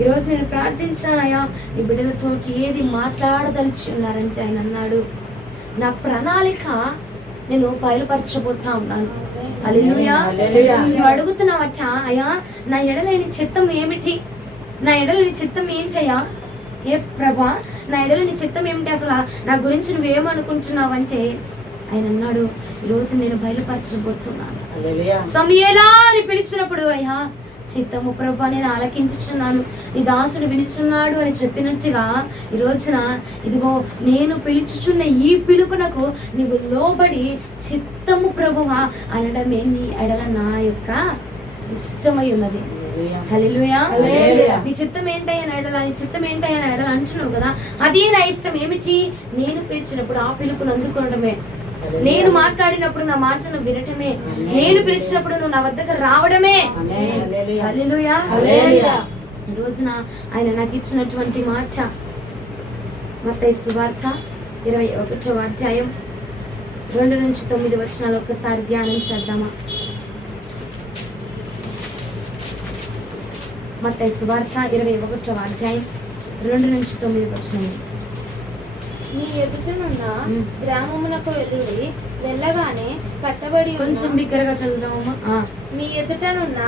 ఈరోజు నేను ప్రార్థించానయ్యా, నీ బిడ్డలతో ఏది మాట్లాడదలిచి ఉన్నారంటే ఆయన అన్నాడు, నా ప్రణాళిక నేను బయలుపరచబోతా ఉన్నాను. హల్లెలూయా. నువ్వు అడుగుతున్నావచ్చా, అయ్యా నా ఎడలేని చిత్తం ఏమిటి, నా ఎడలేని చిత్తం ఏంటయ్యా, ఏ ప్రభా నా ఎడలేని చిత్తం ఏమిటి, అసలు నా గురించి నువ్వేమనుకుంటున్నావు అంటే ఆయన అన్నాడు, ఈరోజు నేను బయలుపరచబోతున్నాను. సమూయేలా అని పిలిచినప్పుడు, అయ్యా చిత్తము ప్రభా నేను ఆలకించుచున్నాను, నీ దాసుడు వినుచున్నాడు అని చెప్పినట్టుగా ఈ రోజున ఇదిగో నేను పిలుచుచున్న ఈ పిలుపునకు నీవు లోబడి చిత్తము ప్రభువా అనడమే నీ ఎడల నా యొక్క ఇష్టమై ఉన్నది. హల్లెలూయా. నీ చిత్తం ఏంటయ్యా నా ఎడల, నీ చిత్తం ఏంటయ్యా నా ఎడల అంటున్నావు కదా, అదే నా ఇష్టం. ఏమిటి? నేను పిలిచినప్పుడు ఆ పిలుపును అందుకోవడమే, నేను మాట్లాడినప్పుడు నా మాటను వినటమే, నేను పిలిచినప్పుడు నువ్వు నా వద్దకు రావడమే. హల్లెలూయా. ఈ రోజున ఆయన నాకు ఇచ్చినటువంటి మాట మత్తయి సువార్త 21వ అధ్యాయం 2-9 వచనాలు ఒక్కసారి ధ్యానం చేద్దామా? మత్తయి సువార్త 21వ అధ్యాయం 2-9 వచనాలు. నీ ఎదుటనున్న గ్రామమునకు వెళ్ళుడి, వెళ్ళగానే కట్టబడి కొంచెం బిగ్గరగా చదువుదామమ్మా. మీ ఎదుటనున్న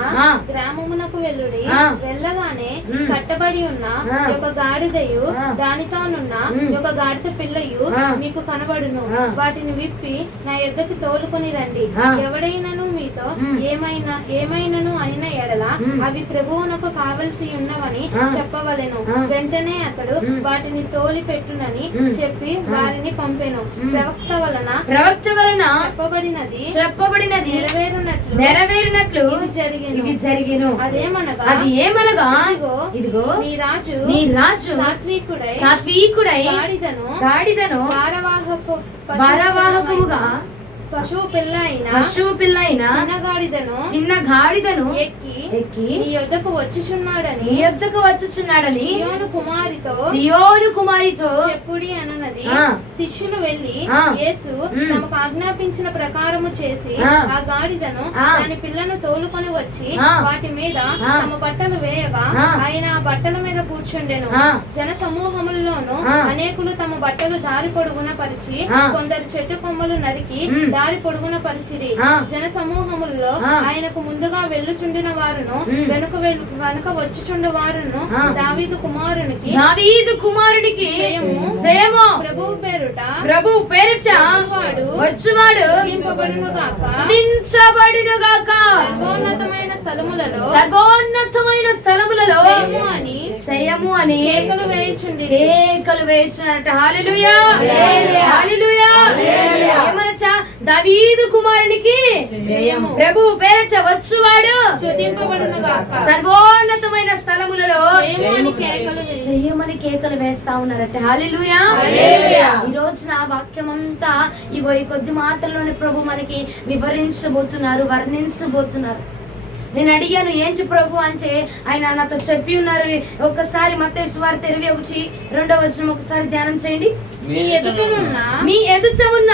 గ్రామమునకు వెళ్ళుడి, వెళ్ళగానే కట్టబడి ఉన్న ఒక గాడిదయు దానితోనున్న ఒక గాడిద పిల్లయు మీకు కనబడును, వాటిని విప్పి నా యొద్దకు తోలుకొని రండి. ఎవడైనను మీతో ఏమైనను అనిన ఎడల అవి ప్రభువునకు కావలసి ఉన్నవని చెప్పవలెను. వెంటనే అతడు వాటిని తోలి పెట్టునని చెప్పి వారిని పంపెను. ప్రవక్త వలన చెప్పబడినది నెరవేరునట్లు ఇది జరిగెను. అది ఏమనగా ఇదిగో మీ రాజు సాత్వికుడై గాడిదను భారవాహకముగా పశువు పిల్ల అయిన చిన్న గాడిదను ఎక్కి నీ యొద్దకు వచ్చుచున్నాడని సియోను కుమారితో చెప్పుడి అనున్నది. శిష్యులు వెళ్లి యేసు తమకు ఆజ్ఞాపించిన ప్రకారము చేసి ఆ గాడిదను దాని పిల్లను తోలుకొని వచ్చి వాటి మీద తమ బట్టలు వేయగా ఆయన ఆ బట్టల మీద కూర్చుండెను. జన సమూహములలోను అనేకులు తమ బట్టలు దారి పొడుగున పరిచి, కొందరు చెట్టు కొమ్మలు నరికి దారి పొడుగున పరిచిరి. జన సమూహములలో ఆయనకు ముందుగా వెళ్ళుచుండిన వారును వెనుక వచ్చుచుండ వారును దావీదు కుమారునికి ప్రభువు పేరుట వచ్చువాడు స్తుతించబడునుగాక. సర్వోన్నతమైన స్థలములలో శయము అని కేకలు వేయుచున్నారట. హల్లెలూయా. ఏమనట? దావీదు కుమారునికి ప్రభువు పేరట వచ్చువాడు సర్వోన్నతమైన స్థలములలో చెయ్యమని కేకలు వేస్తా ఉన్నారట. హల్లెలూయా. ఈ రోజున వాక్యం అంతా ఇగో ఈ కొద్ది మాటల్లోనే ప్రభు మనకి వివరించబోతున్నారు, వర్ణించబోతున్నారు. నేను అడిగాను ఏంటి ప్రభు అంటే ఆయన నాతో చెప్పి ఉన్నారు. ఒక్కసారి మత్తయి సువార్త 21:2 వచనం ఒకసారి ధ్యానం చేయండి. మీ ఎదుట ఉన్న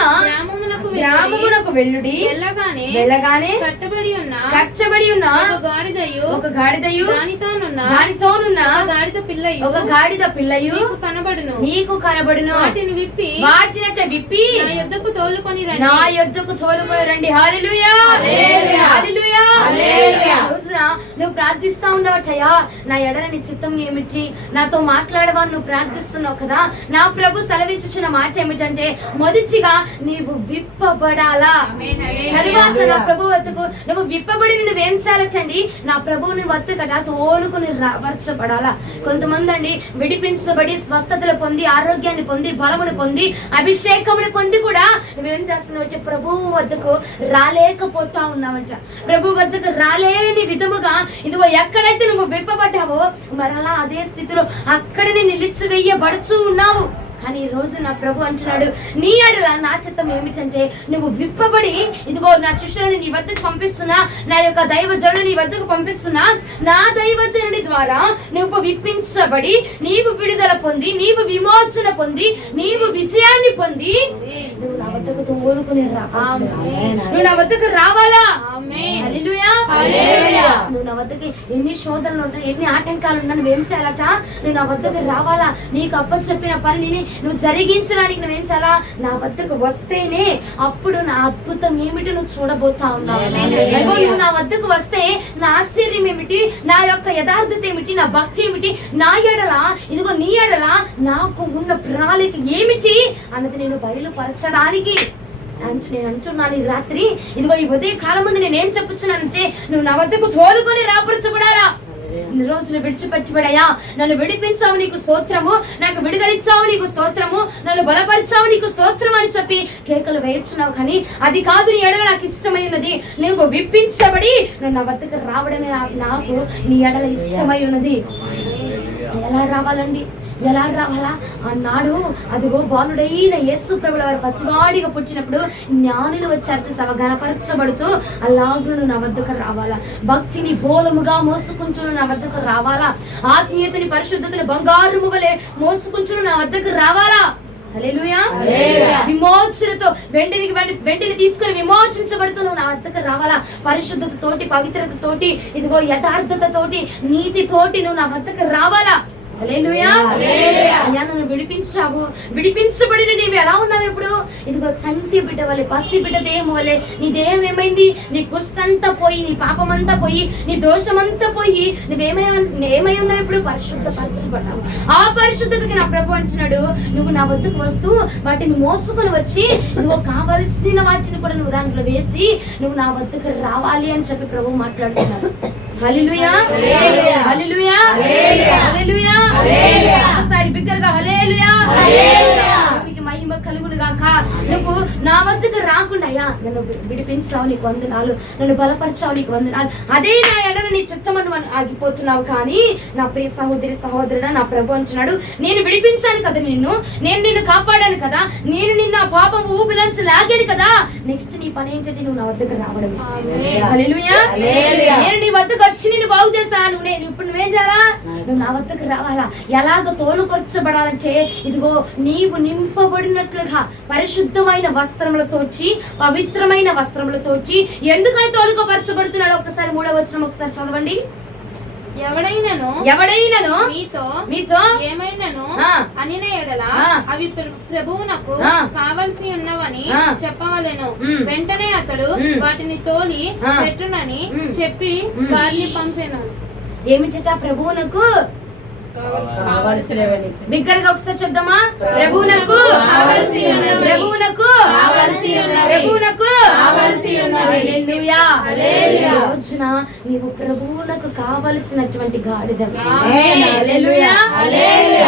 గ్రామమునకు వెళ్ళుడి, వెళ్ళగానే కట్టబడి ఉన్న ఒక గాడిదయు దానితోనున్న ఒక గాడిద పిల్లయు నీకు కనబడును. వాటినట విప్పి నా యొద్దకు తోలుకొని రండి. హల్లెలూయా. నువ్వు ప్రార్థిస్తా ఉండవచ్చయ్యా, నా ఎడలని చిత్తం ఏమిటి, నాతో మాట్లాడవా నువ్వు ప్రార్థిస్తున్నావు కదా. నా ప్రభు సెలవిచ్చుచున్న మాట ఏమిటంటే మొదటిగా నీవు విప్పబడాలా. తరువాత నా ప్రభు వద్దకు నువ్వు విప్పబడి నువ్వేం చేయాలటండి, నా ప్రభువుని వద్దకట తోలుకుని వర్చబడాలా. కొంతమంది అండి విడిపించబడి స్వస్థతలు పొంది, ఆరోగ్యాన్ని పొంది, బలమును పొంది, అభిషేకమును పొంది కూడా నువ్వేం చేస్తున్నావు అంటే ప్రభువు వద్దకు రాలేకపోతా ఉన్నావంట. ప్రభు వద్దకు రాలేని విధముగా ఇదిగో ఎక్కడైతే నువ్వు విప్పబడ్డావో మరలా అదే స్థితిలో అక్కడనే నిలిచివేయబడుచు ఉన్నావు. కానీ ఈ రోజు నా ప్రభు అంటున్నాడు, నీ ఎడల నా చిత్తం ఏమిటంటే నువ్వు విప్పబడి ఇదిగో నా శిష్యులను నీ వద్దకు పంపిస్తున్నా, నా యొక్క దైవజనుడు నీ వద్దకు పంపిస్తున్నా. నా దైవజనుడి ద్వారా నువ్వు విప్పించబడి నీవు విడుదల పొంది, నీవు విమోచన పొంది, నీవు విజయాన్ని పొంది నువ్వు నా వద్దకు తోలుకుని రా. ఆమేన్. నువ్వు నా వద్దకు రావాలా? ఆమేన్. హల్లెలూయా. హల్లెలూయా. నువ్వు నా వద్దకి ఎన్ని శోధనలు ఉంటాయి, ఎన్ని ఆటంకాలు ఉన్నా నువ్వేం చేయాలట? నువ్వు నా వద్దకు రావాలా? నీకు అప్పచెప్పిన పనిని నువ్వు జరిగించడానికి నువ్వేం చేయాలా? నా వద్దకు వస్తేనే అప్పుడు నా అద్భుతం ఏమిటి నువ్వు చూడబోతా ఉన్నావు. అదిగో నువ్వు నా వద్దకు వస్తే నా ఆశ్చర్యం ఏమిటి, నా యొక్క యథార్థత ఏమిటి, నా భక్తి ఏమిటి, నా ఎడల ఇదిగో నీ ఎడల నాకు ఉన్న ప్రణాళిక ఏమిటి అన్నది నేను బయలుపరచడానికి నేను అంటున్నాను ఈ రాత్రి. ఇదిగో ఈ ఉదయ కాలం ముందు నేనేం చెప్పుచున్నానంటే, నువ్వు నా వద్దకు తోలుకొని రాపరచబడాలా. ఇన్ని రోజులు విడిచిపెట్టబడయా, నన్ను విడిపించావు నీకు స్తోత్రము, నాకు విడుదలిచ్చావు నీకు స్తోత్రము, నన్ను బలపరిచావు నీకు స్తోత్రం అని చెప్పి కేకలు వేయించున్నావు. కానీ అది కాదు, నీ ఎడల నాకు ఇష్టమై ఉన్నది. నువ్వు విప్పించబడి నువ్వు నా వద్దకు రావడమే నాకు నీ ఎడల ఇష్టమై ఉన్నది. ఎలా రావాలండి? ఎలా రావాలా? అన్నాడు అదిగో బాలుడైన యేసు ప్రభుల వారు పసివాడిగా పుట్టినప్పుడు జ్ఞానులు వచ్చారు చూసావా, గణపరచబడుతూ అలాగును నా వద్దకు రావాలా. భక్తిని బోలముగా మోసుకుంటును నా వద్దకు రావాలా. ఆత్మీయతని పరిశుద్ధతని బంగారుము వలె మోసుకుంటును నా వద్దకు రావాలా. హల్లెలూయా. విమోచనతో వెంటనే తీసుకుని విమోచించబడుతూ నువ్వు నా వద్దకు రావాలా. పరిశుద్ధత తోటి, పవిత్రత తోటి, ఇదిగో యథార్థత తోటి, నీతి తోటి నువ్వు నా వద్దకు రావాలా. హల్లెలూయా. అయ్యా నన్ను విడిపించావు, విడిపించబడిన నీవు ఎలా ఉన్నావు ఇప్పుడు? ఇదిగో చంటి బిడ్డ వలె, పసి బిడ్డ దేహం వలె నీ దేహం ఏమైంది? నీ కుష్టంతా పోయి, నీ పాపమంతా పోయి, నీ దోషమంతా పోయి ఏమై ఉన్నావు ఇప్పుడు? పరిశుద్ధపరచబడ్డావు. ఆ పరిశుద్ధతకి నా ప్రభు అంటున్నాడు, నువ్వు నా వద్దకు వస్తూ వాటిని మోసుకొని వచ్చి నువ్వు కావలసిన వాటిని కూడా నువ్వు దాంట్లో వేసి నువ్వు నా వద్దకు రావాలి అని చెప్పి ప్రభు మాట్లాడుతున్నారు. హల్లెలూయా. హల్లెలూయా. హల్లెలూయా. ఒకసారి బిగ్గరగా హల్లెలూయా. నీకు మహిమ కలుగును గాక. నువ్వు నా వద్దకు రాకుండా అయ్యా నన్ను విడిపించావు నీకు వందనాలు, నన్ను బలపరిచావు నీకు వందనాలు, అదే నా ఎడల నీ చిత్తమను ఆగిపోతున్నావు. కానీ నా ప్రియ సహోదరి సహోదరుడా, నా ప్రభు అంటున్నాడు, నేను విడిపించాను కదా నిన్ను, నేను నిన్ను కాపాడాను కదా, నేను నిన్ను ఆ పాపం ఊపిలోంచి లాగాను కదా. నెక్స్ట్ నీ పని ఏంటంటే నువ్వు నా వద్దకు రావడం. హల్లెలూయా. నేను నీ వద్దకు వచ్చి నిన్ను బాగు చేస్తాను. నేను ఇప్పుడు నువ్వేం చేయాలా? నువ్వు నా వద్దకు రావాలా. ఎలాగ తోలుకొరచబడాలంటే ఇదిగో నీవు నింపబడినట్లుగా పరిశుద్ధమైన వస్త్రములతోటి, పవిత్రమైన వస్త్రములతోటి. ఎందుకని తోలుకొపరచబడుతున్నాడు? ఒకసారి 3వ వచనం ఒకసారి చదవండి. ఎవడైనను మీతో ఏమైనను అనిన ఎడల అవి ప్రభువునకు కావలసి ఉన్నవని చెప్పవలెను. వెంటనే అతడు వాటిని తోలి పెట్టునని చెప్పి వారిని పంపెను. ఏమిటట? ప్రభువునకు బిగ్గరగా ఒకసారి చెప్దామా? ప్రభువునకు రోజున నీవు ప్రభువునకు కావలసినటువంటి గాడిదవి.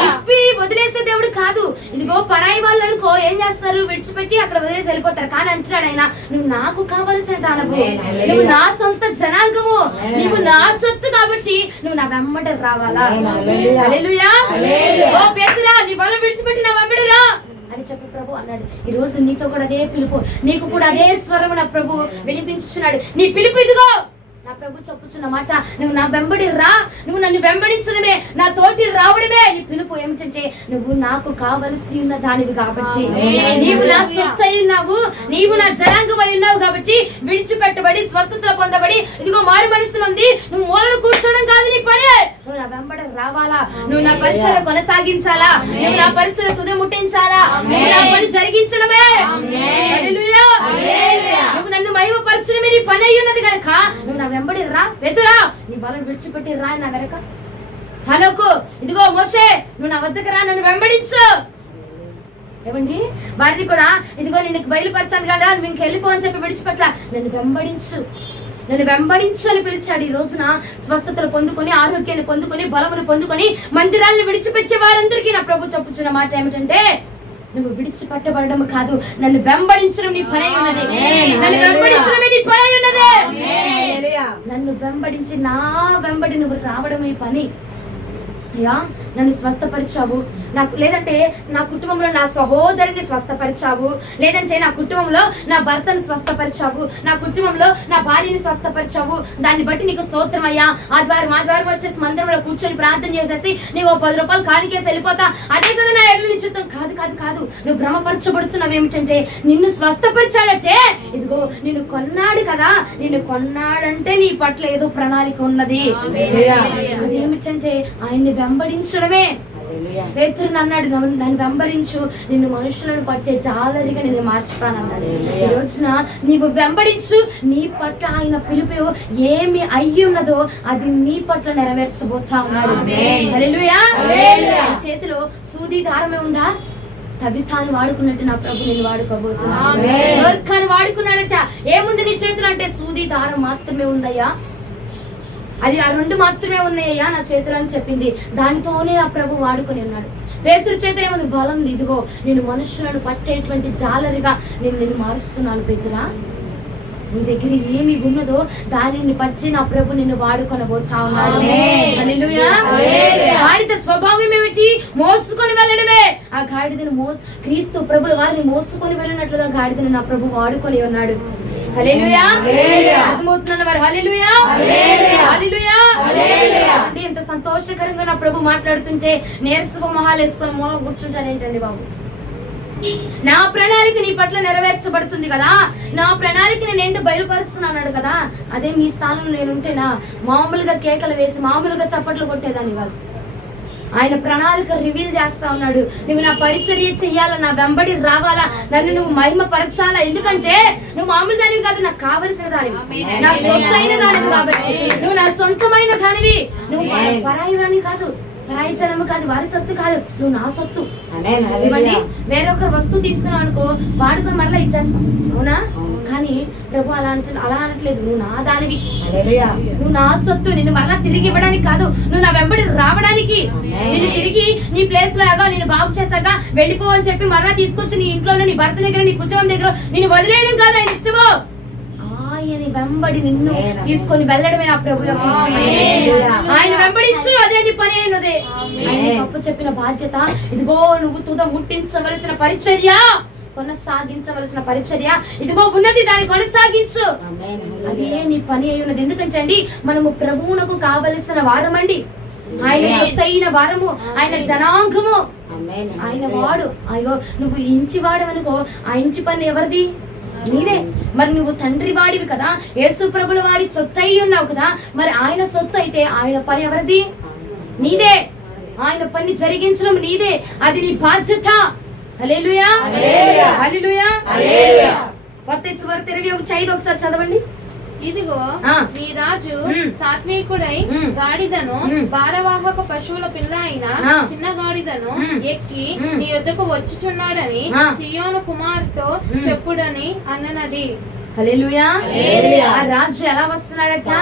ఇప్పి వదిలేసే దేవుడు కాదు. ఇదిగో పరాయి వాళ్ళు అనుకో ఏం చేస్తారు? విడిచిపెట్టి అక్కడ వదిలేసి వెళ్ళిపోతారు. కానీ అంటున్నాడు ఆయన, నువ్వు నాకు కావలసిన దానవు, నువ్వు నా సొంత జనాంగము, నీవు నా సొత్తు కాబట్టి నువ్వు నా వెంబడ రావాలా. హల్లెలూయా. ఓ పేతురా, నీ వల్ల విడిచిపెట్టి నా వెంబడి రా అని చెప్పి ప్రభు అన్నాడు. ఈ రోజు నీతో కూడా అదే పిలుపు, నీకు కూడా అదే స్వరం నా ప్రభు వినిపించుచున్నాడు. నీ పిలుపు ఇదిగో. నా ప్రభు చెప్పుచున్న మాట, నువ్వు నా వెంబడి రా, నువ్వు నన్ను వెంబడించడమే, నా తోటి రావడమే నీ పిలుపు. ఏమిటంటే నువ్వు నాకు కావలసి ఉన్న దానివి కాబట్టి, నీవు నా సొత్తు అయి ఉన్నావు, నీవు నా జనాంగం అయి ఉన్నావు కాబట్టి విడిచిపెట్టబడి స్వస్థతలు పొందబడి ఇదిగో మారు మనసులో ఉంది. నువ్వు మూలను కూర్చోవడం కాదు నీ పని. నువ్వు నా వెంబడి రావాలా, నువ్వు నా పరిచయ కొనసాగించాలా, నువ్వు నా పరిచయ తుది ముట్టించాలా, నువ్వు నా పని జరిగించడమే. హల్లెలూయా. నువ్వు నన్ను మహిమపరచడమే నీ పని అయి ఉన్నది కనుక నువ్వు నా వెంబడి రా. వెతురా, నీ బలం విడిచిపెట్టి రా నా వెనక. హనోకు, ఇదిగో మోషే, నువ్వు నా వద్దకు రా, నన్ను వెంబడించు. ఏమండి? వారిని కూడా ఇదిగో నేను బయలుపరచాను కదా, నువ్వు ఇంక వెళ్ళిపో అని చెప్పి విడిచిపెట్ల, నన్ను వెంబడించు, నన్ను వెంబడించు అని పిలిచాడు. ఈ రోజున స్వస్థతలు పొందుకొని, ఆరోగ్యాన్ని పొందుకొని, బలమును పొందుకొని మందిరాలను విడిచిపెట్టే వారందరికీ నా ప్రభు చెప్పుచున్న మాట ఏమిటంటే, నువ్వు విడిచిపెట్టబడడం కాదు, నన్ను వెంబడించడం నీ పని ఉన్నది. నన్ను వెంబడించడమే నీ పని ఉన్నది. నన్ను వెంబడించి నా వెంబడి నువ్వు రావడం నీ పని. అయ్యా నన్ను స్వస్థపరిచావు, నాకు లేదంటే నా కుటుంబంలో నా సహోదరుని స్వస్థపరిచావు, లేదంటే నా కుటుంబంలో నా భర్తను స్వస్థపరిచావు, నా కుటుంబంలో నా భార్యని స్వస్థపరిచావు, దాన్ని బట్టి నీకు స్తోత్రం అయ్యా. ఆదివారం వచ్చేసి మందిరంలో కూర్చొని ప్రార్థన చేసేసి నీకు 10 రూపాయలు కానికేసి వెళ్ళిపోతా, అదే కదా నా ఎడల నిశ్చితం. కాదు కాదు కాదు, నువ్వు భ్రమపరచబడుతున్నావు. ఏమిటంటే నిన్ను స్వస్థపరిచాడంటే ఇదిగో నిన్ను కొన్నాడు కదా, నిన్ను కొన్నాడంటే నీ పట్ల ఏదో ప్రణాళిక ఉన్నది. అదేమిటంటే ఆయన్ని వెంబడించడమే. పేతురు అన్నాడు, నన్ను వెంబడించు, నిన్ను మనుషులను పట్టే జాలరిగా నేను మార్చుతానన్నాడు. ఈ రోజున నీవు వెంబడించు, నీ పట్ల ఆయన పిలుపు ఏమి అయ్యి ఉన్నదో అది నీ పట్ల నెరవేర్చబోతా ఉన్నాడు. హల్లెలూయా. చేతిలో సూది దారమే ఉందా? తబితాను వాడుకున్నట్టు నా ప్రభు నేను వాడుకోబోతున్నాను. వాడుకున్నాడట. ఏముంది నీ చేతులు అంటే సూది దారం మాత్రమే ఉందయ్యా, అది ఆ 2 మాత్రమే ఉన్నాయ్యా నా చేతులు అని చెప్పింది. దానితోనే నా ప్రభు వాడుకొని ఉన్నాడు. పేతురు చేతులు ఏముంది? బలం. ఇదిగో నేను మనుషులను పట్టేటువంటి జాలరిగా నేను మారుస్తున్నాను. పేతురా, నీ దగ్గర ఏమి ఉన్నదో దానిని పచ్చి నా ప్రభు నిన్ను వాడుకొనబోతా ఉన్నాడు. హల్లెలూయా. గాడిద స్వభావం ఏమిటి? మోసుకొని వెళ్ళడమే. ఆ గాడిదను క్రీస్తు ప్రభుల వారిని మోసుకొని వెళ్ళినట్లుగా గాడిదను నా ప్రభు వాడుకొని ఉన్నాడు. హల్లెలూయా. అర్థమవుతున్న వారు హల్లెలూయా. హల్లెలూయా. అంటే ఎంత సంతోషకరంగా నా ప్రభు మాట్లాడుతుంటే నీరసపు మొహాలు వేసుకొని మూల కూర్చుంటారేంటండి బాబు? నా ప్రణాళిక నీ పట్ల నెరవేర్చబడుతుంది కదా, నా ప్రణాళిక నేనేంటో బయలుపరుస్తున్నాడు కదా. అదే మీ స్థానంలో నేనుంటేనా మామూలుగా కేకలు వేసి మామూలుగా చప్పట్లు కొట్టేదాన్ని కాదు. ఆయన ప్రణాళిక రివీల్ చేస్తా ఉన్నాడు. నువ్వు నా పరిచర్య చెయ్యాలా, నా వెంబడి రావాలా, నన్ను నువ్వు మహిమ పరచాలా. ఎందుకంటే నువ్వు మామూలు దానివి కాదు, నాకు కావలసిన దానివి, నా సొంతైన దానివి. కాబట్టి నువ్వు నా సొంతమైన దానివి. నువ్వు పరాయి వాణి కాదు, పరాయి జనము కాదు, వారి సొత్తు కాదు, నువ్వు నా సొత్తు. ఇవ్వండి, వేరొకరు వస్తువు తీసుకున్నావు అనుకో, వాడుకొని మళ్ళీ ఇచ్చేస్తాం, అవునా? కానీ ప్రభు అలా అనట్లేదు. నువ్వు నా దానివి, నువ్వు నా సొత్తు. నిన్ను మళ్ళా తిరిగి ఇవ్వడానికి కాదు, నువ్వు నా వెంబడి రావడానికి. నిన్ను తిరిగి నీ ప్లేస్ లాగా నేను బాగు చేశాక వెళ్ళిపోవని చెప్పి మళ్ళా తీసుకొచ్చి నీ ఇంట్లోనూ నీ భర్త దగ్గర నీ కుటుంబం దగ్గర నేను వదిలేయడం కాదు ఆయన ఇష్టమో. ఆయన వెంబడి నిన్ను తీసుకొని వెళ్ళడమే నా ప్రభు యొక్క ఇష్టమే. ఆయన వెంబడించు, అదే నీ పని అయినదే. ఆయన గొప్ప చెప్పిన బాధ్యత. ఇదిగో నువ్వు తుద ముట్టించవలసిన పరిచర్య, కొనసాగించవలసిన పరిచర్య ఇదిగో ఉన్నది, దాన్ని కొనసాగించు. అదే నీ పని అయి ఉన్నది. ఎందుకంటే అండి మనము ప్రభువునకు కావలసిన వారమండి. ఆయన సొత్తైన వారము, ఆయన జనాంగము, ఆయన వాడు. అయ్యో నువ్వు ఇంచి వాడవనుకో, ఆ ఇంచి పని ఎవరిది? నీదే. మరి నువ్వు తండ్రి వాడివి కదా, యేసు ప్రభుల వాడి సొత్తు అయి ఉన్నావు కదా, మరి ఆయన సొత్తు అయితే ఆయన పని ఎవరిది? నీదే. ఆయన పని జరిగించడం నీదే, అది నీ బాధ్యత. హల్లెలూయా. హల్లెలూయా. మత్తయి సువార్త 21:5 ఒకసారి చదవండి. ఇదిగో నీ రాజు సాత్వికుడై గాడిదను భారవాహక పశువుల పిల్ల అయిన చిన్న గాడిదను ఎక్కి నీ యొద్దకు వచ్చుచున్నాడని సియోను కుమార్తెతో చెప్పుడని అన్నది. హల్లెలూయా. ఆ రాజు ఎలా వస్తున్నాడట?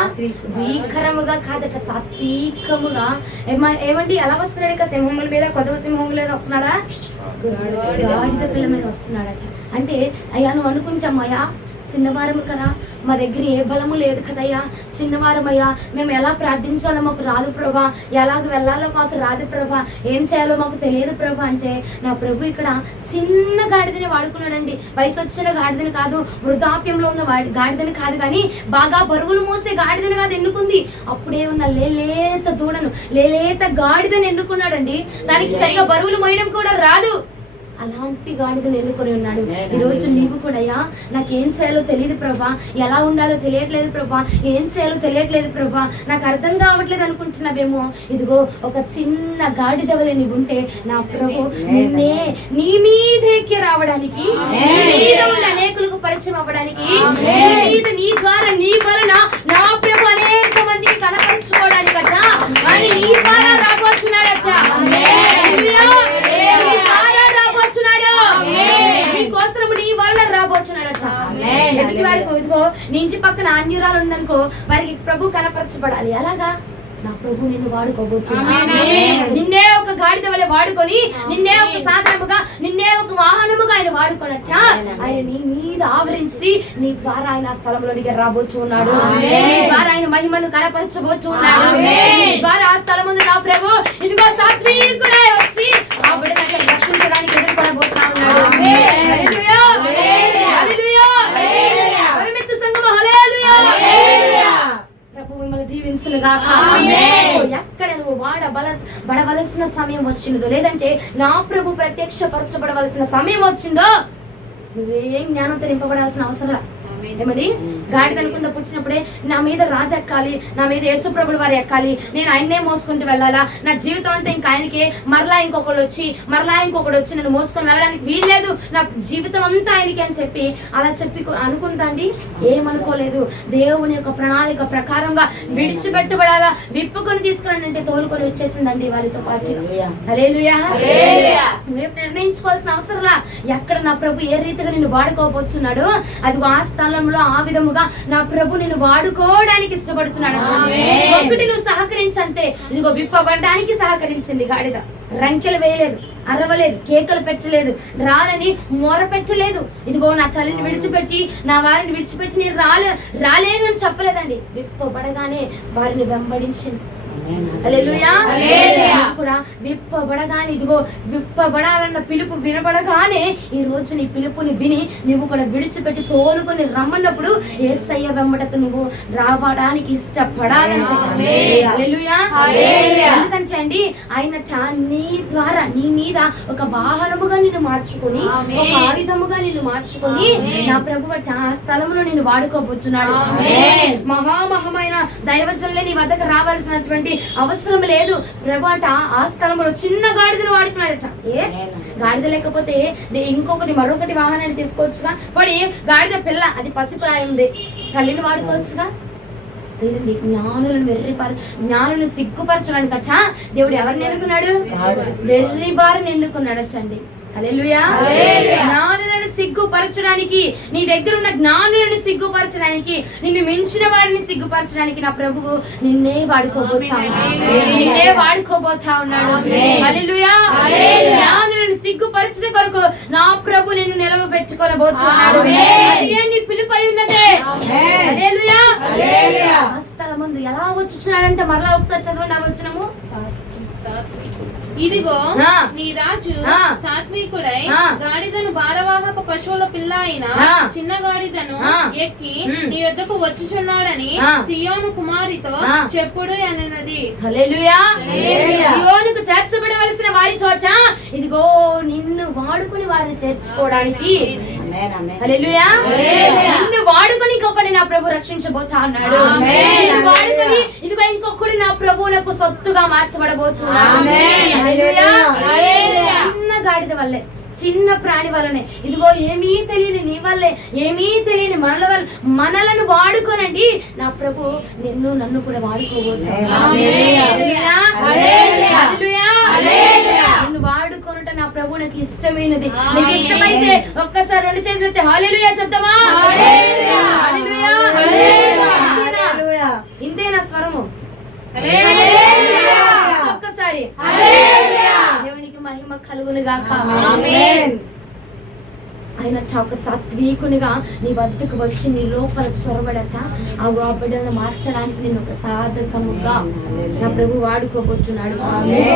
భీకరముగా కాదట, సాత్వికముగా. ఏమండి ఎలా వస్తున్నాడు? సింహముల మీద, కొదవ సింహముల మీద వస్తున్నాడా? గాడిద పిల్ల మీద వస్తున్నాడట. అంటే అయ్యా నువ్వు అనుకుంటామయ్యా చిన్నవారము కదా, మా దగ్గర ఏ బలము లేదు కదయ్యా, చిన్నవారమయ్యా, మేము ఎలా ప్రార్థించాలో మాకు రాదు ప్రభా, ఎలాగ వెళ్ళాలో మాకు రాదు ప్రభా, ఏం చేయాలో మాకు తెలియదు ప్రభా అంటే నా ప్రభు ఇక్కడ చిన్న గాడిదని వాడుకున్నాడండి. వయసు వచ్చిన గాడిదని కాదు, వృద్ధాప్యంలో ఉన్న గాడిదని కాదు, కానీ బాగా బరువులు మోసే గాడిదని కాదు ఎన్నుకుంది. అప్పుడే ఉన్న లేలేత దూడను, లేలేత గాడిదని ఎన్నుకున్నాడండి. దానికి సరిగా బరువులు మోయడం కూడా రాదు, అలాంటి గాడిదను ఎన్నుకొని ఉన్నాడు. ఈరోజు నీవు కూడా నాకేం చేయాలో తెలియదు ప్రభా, ఎలా ఉండాలో తెలియట్లేదు ప్రభా, ఏం చేయాలో తెలియట్లేదు ప్రభా, నాకు అర్థం కావట్లేదు అనుకుంటున్నావేమో. ఇదిగో ఒక చిన్న గాడిద వలె నీవు ఉంటే నా ప్రభు నిన్నే నీ మీదకి రావడానికి, నీ మీద ఉన్న అనేకులకు పరిచయం అవ్వడానికి, నీ మీద నీ ద్వారా నీ వలన నా ప్రభు అనేక మందికి కనపరుచుకోవడానికట ఆయన నీ ద్వారా రాబోతున్నాడట. నీకోసము నీ వలన రాబోతున్నాడట. ఎదుటి వారికి ఇదిగో నీ ఇంటి పక్కన అన్యురాలు ఉందనుకో, వారికి ప్రభు కనపరచబడాలి. అలాగా నా ప్రభు నిన్ను వాడుకోబోతున్నాడు. నిన్నే ఒక గాడిద వలె వాడుకొని, నిన్నే ఒక సాధనముగా, నిన్నే ఒక వాహనముగా ఆయన వాడుకోనచ్చ. ఆయన నీ మీద ఆవరించి నీ ద్వారా ఆయన స్థలంలోనికి రాబోచున్నాడు. నీ ద్వారా ఆయన మహిమను కనపరచబోచున్నాడు. నీ ద్వారా ఆ స్థలం ముందు నా ప్రభు ఇదిగో ఇదిగో సాత్వికుడై వచ్చి ఆ బిడ్డను రక్షించడానికి ఎదుర్కొనబోతా ఉన్నాడు. హల్లెలూయా, హల్లెలూయా, పరిమిత సంఘము హల్లెలూయా. ప్రభు మిమ్మల్ని దీవించును గాక. ఎక్కడ నువ్వు బడవలసిన సమయం వచ్చిందో, లేదంటే నా ప్రభు ప్రత్యక్షపరచబడవలసిన సమయం వచ్చిందో, నువ్వేం జ్ఞానంతో నింపబడాల్సిన అవసరం. ఏమండి, గాడిదల కింద పుట్టినప్పుడే నా మీద రాజు ఎక్కాలి, నా మీద యేసుప్రభుల వారు ఎక్కాలి, నేను ఆయన్నే మోసుకుంటూ వెళ్ళాలా, నా జీవితం అంతా ఇంకా ఆయనకే, మరలా ఇంకొకడు వచ్చి నన్ను మోసుకొని వెళ్ళడానికి వీల్లేదు, నా జీవితం అంతా ఆయనకి అని చెప్పి అలా చెప్పి అనుకుంటాండి. ఏమనుకోలేదు. దేవుని యొక్క ప్రణాళిక ప్రకారంగా విడిచిపెట్టబడాలా, విప్పుకొని తీసుకురండి అంటే తోలుకొని వచ్చేసిందండి వారితో పాటు. హల్లెలూయా. మేము నిర్ణయించుకోవాల్సిన అవసరంలా. ఎక్కడ నా ప్రభు ఏ రీతిగా నిన్ను వాడుకోబోతున్నాడు, అది ఆ స్థలంలో ఆ విధముగా నా ప్రభు నిన్ను వాడుకోవడానికి ఇష్టపడుతున్నాడు. ఒకటి నువ్వు సహకరించంతే. ఇదిగో విప్పబడడానికి సహకరించింది గాడిద. రంకెలు వేయలేదు, అరవలేదు, కేకలు పెట్టలేదు, రానని మొర పెట్టలేదు. ఇదిగో నా తల్లిని విడిచిపెట్టి, నా వారిని విడిచిపెట్టి నేను రాలేను అని చెప్పలేదండి. విప్పబడగానే వారిని వెంబడించింది. హల్లెలూయా. కూడా విప్పబడగానే, ఇదిగో విప్పబడాలన్న పిలుపు వినబడగానే ఈ రోజు నీ పిలుపుని విని నువ్వు కూడా విడిచిపెట్టి తోలుకొని రమ్మన్నప్పుడు యేసయ్య వెంబడత నువ్వు రావడానికి ఇష్టపడాలంటే. హల్లెలూయా. ఎందుకంటే అండి, ఆయన నీ ద్వారా నీ మీద ఒక వాహనముగా నిన్ను మార్చుకొని, ఒక ఆయుధముగా నిన్ను మార్చుకొని నా ప్రభువు ఆ స్థలంలో నిన్ను వాడుకోబోతున్నాడు. మహామహమైన దైవజనులే నీ వద్దకు రావాల్సినటువంటి అవసరం లేదు. ప్రభాట ఆ స్థలంలో చిన్న గాడిదను వాడుకున్నాడట. గాడిద లేకపోతే మరొకటి వాహనాన్ని తీసుకోవచ్చుగా. వాడి గాడిద పిల్ల, అది పసిప్రాయంది, తల్లిని వాడుకోవచ్చుగా. లేదండి, జ్ఞానులను సిగ్గుపరచడానికట దేవుడు ఎవరిని ఎన్నుకున్నాడు? వెర్రి వారిని ఎన్నుకున్నాడటండి. హల్లెలూయా. జ్ఞానులను సిగ్గుపరచడానికి, నీ దగ్గర ఉన్న జ్ఞానులను సిగ్గుపరచడానికి, నిన్ను మించిన వారిని సిగ్గుపరచడానికి నా ప్రభువు నిన్నే వాడుకోబోతా ఉన్నాడు. హల్లెలూయా. జ్ఞానులను సిగ్గుపరచడం కొరకు నా ప్రభు నిన్ను నిలవబెట్టుకోబోతున్నాడు. నీ పిలుపై ఉన్నదే. హల్లెలూయా. ఆ స్థలం ముందు ఎలా వచ్చుచున్నాడంటే, మరలా ఒకసారి చదవండి ఆ వచనము. ఇదిగో నీ రాజు సాత్వికుడై గాడిదను భారవాహక పశువుల పిల్ల అయిన చిన్న గాడిదను ఎక్కి నీ యొద్దకు వచ్చుచున్నాడని సియోను కుమారితో చెప్పుడు అన్నది. హల్లెలూయా. సియోనుకు చేర్చబడవలసిన వారి చోట ఇదిగో నిన్ను వాడుకుని వారిని చేర్చుకోవడానికి. హల్లెలూయా. నిన్ను వాడుకొని ఇంకొకటి నా ప్రభు రక్షించబోతా అన్నాడు. నిన్ను వాడుకొని ఇదిగో ఇంకొకటి నా ప్రభువునకు సొత్తుగా మార్చబడబోతున్నాడు. చిన్న గాడిద వల్లే, చిన్న ప్రాణి వల్లనే, ఇదిగో ఏమీ తెలియని నీ వల్లే, ఏమీ తెలియని మనలను వాడుకోనండి నా ప్రభు నన్ను కూడా వాడుకోబోతున్నాడు. నిన్ను వాడుకోనట నా ప్రభు నాకు ఇష్టమైనది. నీకు ఇష్టమైతే ఒక్కసారి రెండు చేతులైతే హల్లెలూయా చెప్తామా? ఇంతేనా స్వరము? ఒక్కసారి దేవునికి మహిమ కలుగును గాక. ఆయన ఒక సాత్వికునిగా నీ వద్దకు వచ్చి నీ లోపల చొరబడట ఆ బిడ్డలను మార్చడానికి నేను ఒక సాధకముగా నా ప్రభు వాడుకోబోతున్నాడు.